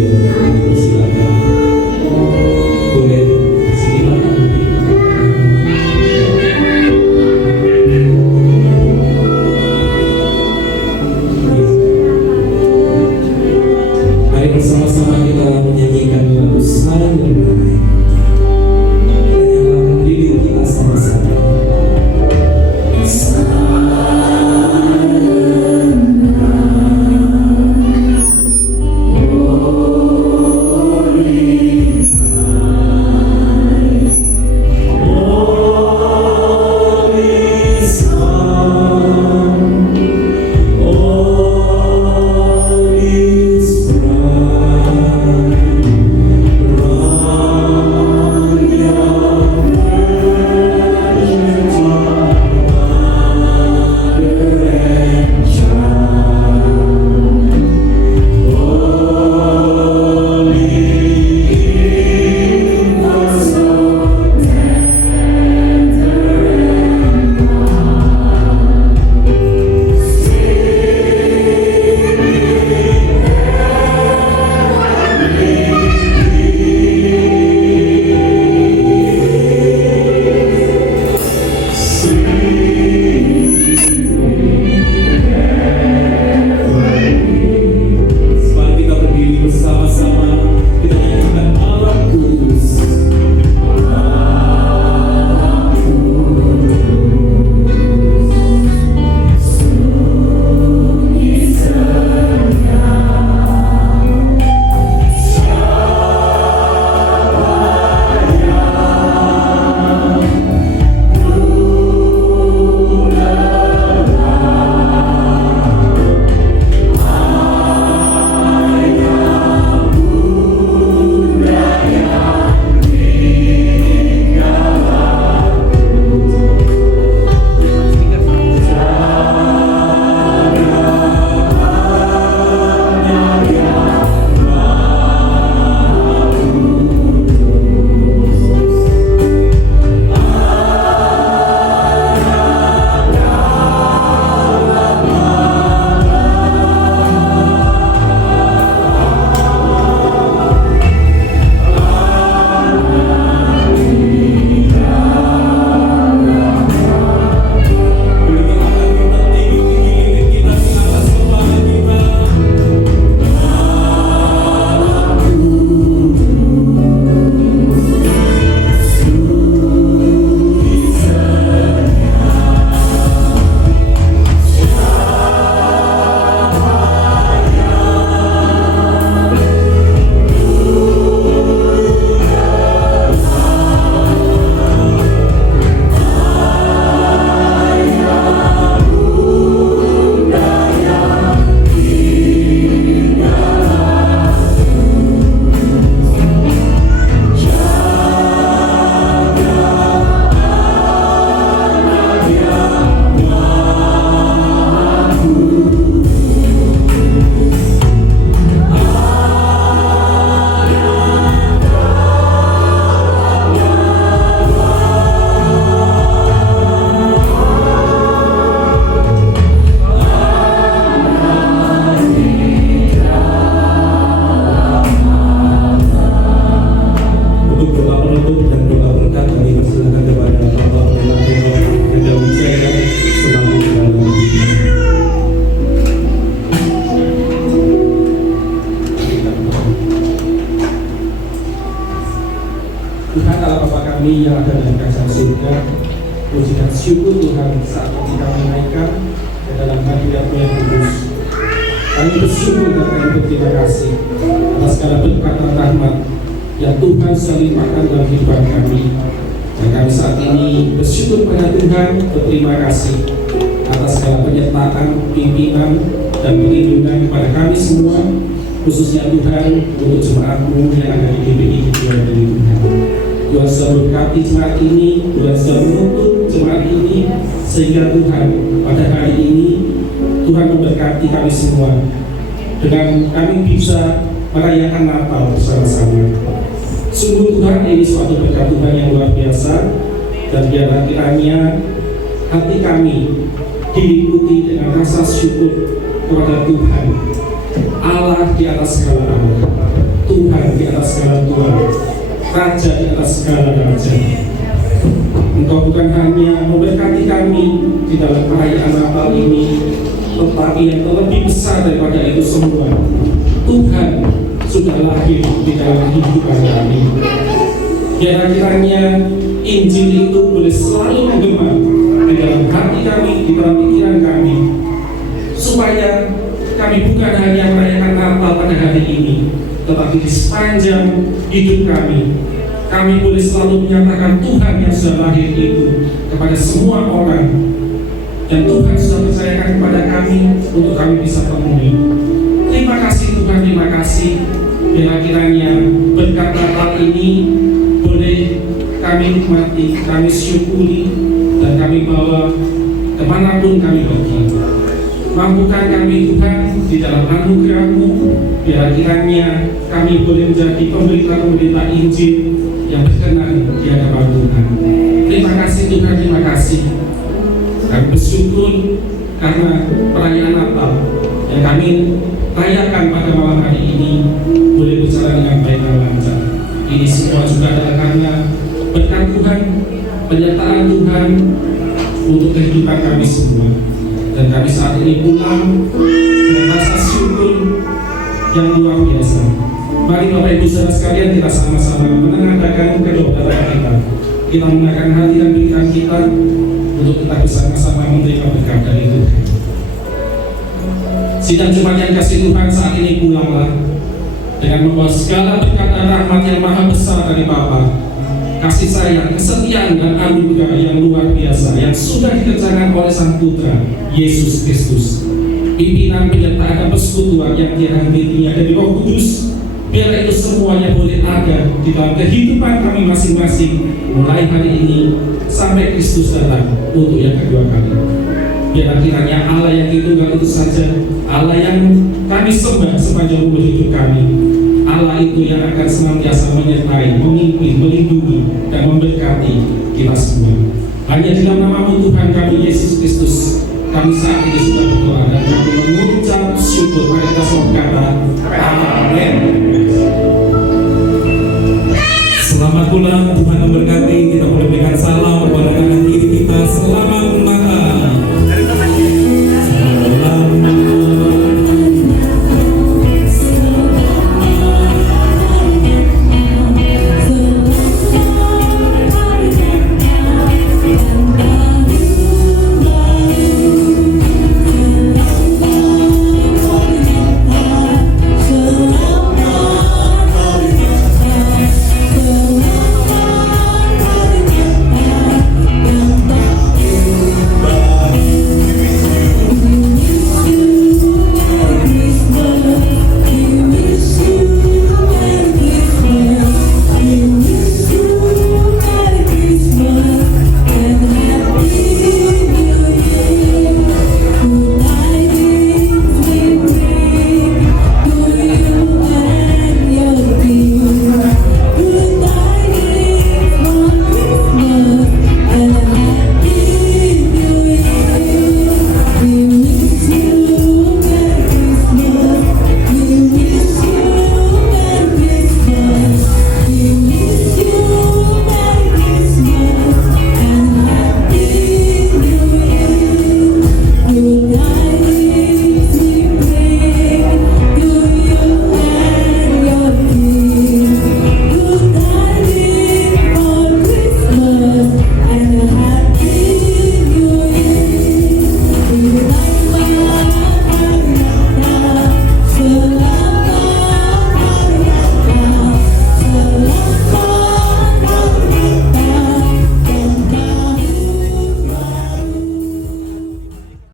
Tuhan Allah Bapa kami yang ada dalam kerajaan surga, puji dan syukur Tuhan saat ini kami naikkan ke dalam hadirat-Mu yang kudus. Kami bersyukur dan kami berterima kasih atas segala berkat dan rahmat yang Tuhan sudah limpahkan dalam kehidupan kami. Dan kami saat ini bersyukur pada Tuhan, berterima kasih atas segala penyertaan, pimpinan, dan perlindungan kepada kami semua, khususnya Tuhan untuk jemaat-Mu yang ada di GBI Tuhan dari Tuhan. Tuhan sudah berkati jemaat ini, Tuhan sudah menuntut jemaat ini, sehingga Tuhan pada hari ini Tuhan memberkati kami semua dengan kami bisa merayakan Natal bersama-sama. Sungguh Tuhan, ini suatu berkat Tuhan yang luar biasa, dan biarlah kiranya hati kami diikuti dengan rasa syukur kepada Tuhan, Allah di atas segala Allah, Tuhan di atas segala Tuhan, Raja di atas segala raja. Engkau bukan hanya memberkati kami di dalam perayaan Natal ini, tetapi yang terlebih besar daripada itu semua, Tuhan sudah lahir di dalam kehidupan kami. Biar kiranya Injil itu boleh selalu menggema di dalam hati kami, di dalam pikiran kami, supaya kami bukan hanya merayakan Natal pada hari ini, tetapi di sepanjang hidup kami boleh selalu menyatakan Tuhan yang sudah lahir itu kepada semua orang, dan Tuhan sudah percayakan kepada kami untuk kami bisa penuhi. Terima kasih Tuhan, terima kasih. Biar kiranya berkat Natal ini boleh kami nikmati, kami syukuri, dan kami bawa kemanapun kami pergi. Mampukan kami Tuhan di dalam anugerah-Mu, biar kiranya kami boleh menjadi pemberita-pemberita Injil yang berkenan di hadapan Tuhan. Terima kasih Tuhan, terima kasih. Kami bersyukur karena perayaan Natal yang kami rayakan pada malam hari ini boleh berjalan dengan baik dan lancar. Ini semua juga adalah karena berkat Tuhan, penyertaan Tuhan untuk kehidupan kami semua. Dan kami saat ini pulang dengan rasa syukur yang luar biasa. Mari Bapak Ibu Saudara sekalian, kita sama-sama menengadahkan kedua darah kita. Kita menenangkan hati dan pikiran kita untuk kita bersama-sama menerima berkat dari Tuhan. Sidang jemaat yang kasih Tuhan, saat ini pulanglah dengan membawa segala berkat dan rahmat yang maha besar dari Bapa, kasih sayang, kesetiaan dan anugerah yang luar biasa yang sudah dikerjakan oleh Sang Putra Yesus Kristus. Pimpinan, penyertaan dan persekutuan yang Dia hadirnya dari Roh Kudus, biar itu semuanya boleh ada di dalam kehidupan kami masing-masing, mulai hari ini sampai Kristus datang untuk yang kedua kali. Biar kiranya Allah yang Tritunggal itu saja, Allah yang kami sembah sepanjang umur hidup kami, Allah itu yang akan senantiasa menyertai, memimpin, melindungi, dan memberkati kita semua. Hanya di dalam nama-Mu Tuhan kami Yesus Kristus, kami saat ini sudah berdoa dan kami mengucap syukur pada kita semua kata amin. Selamat pulang.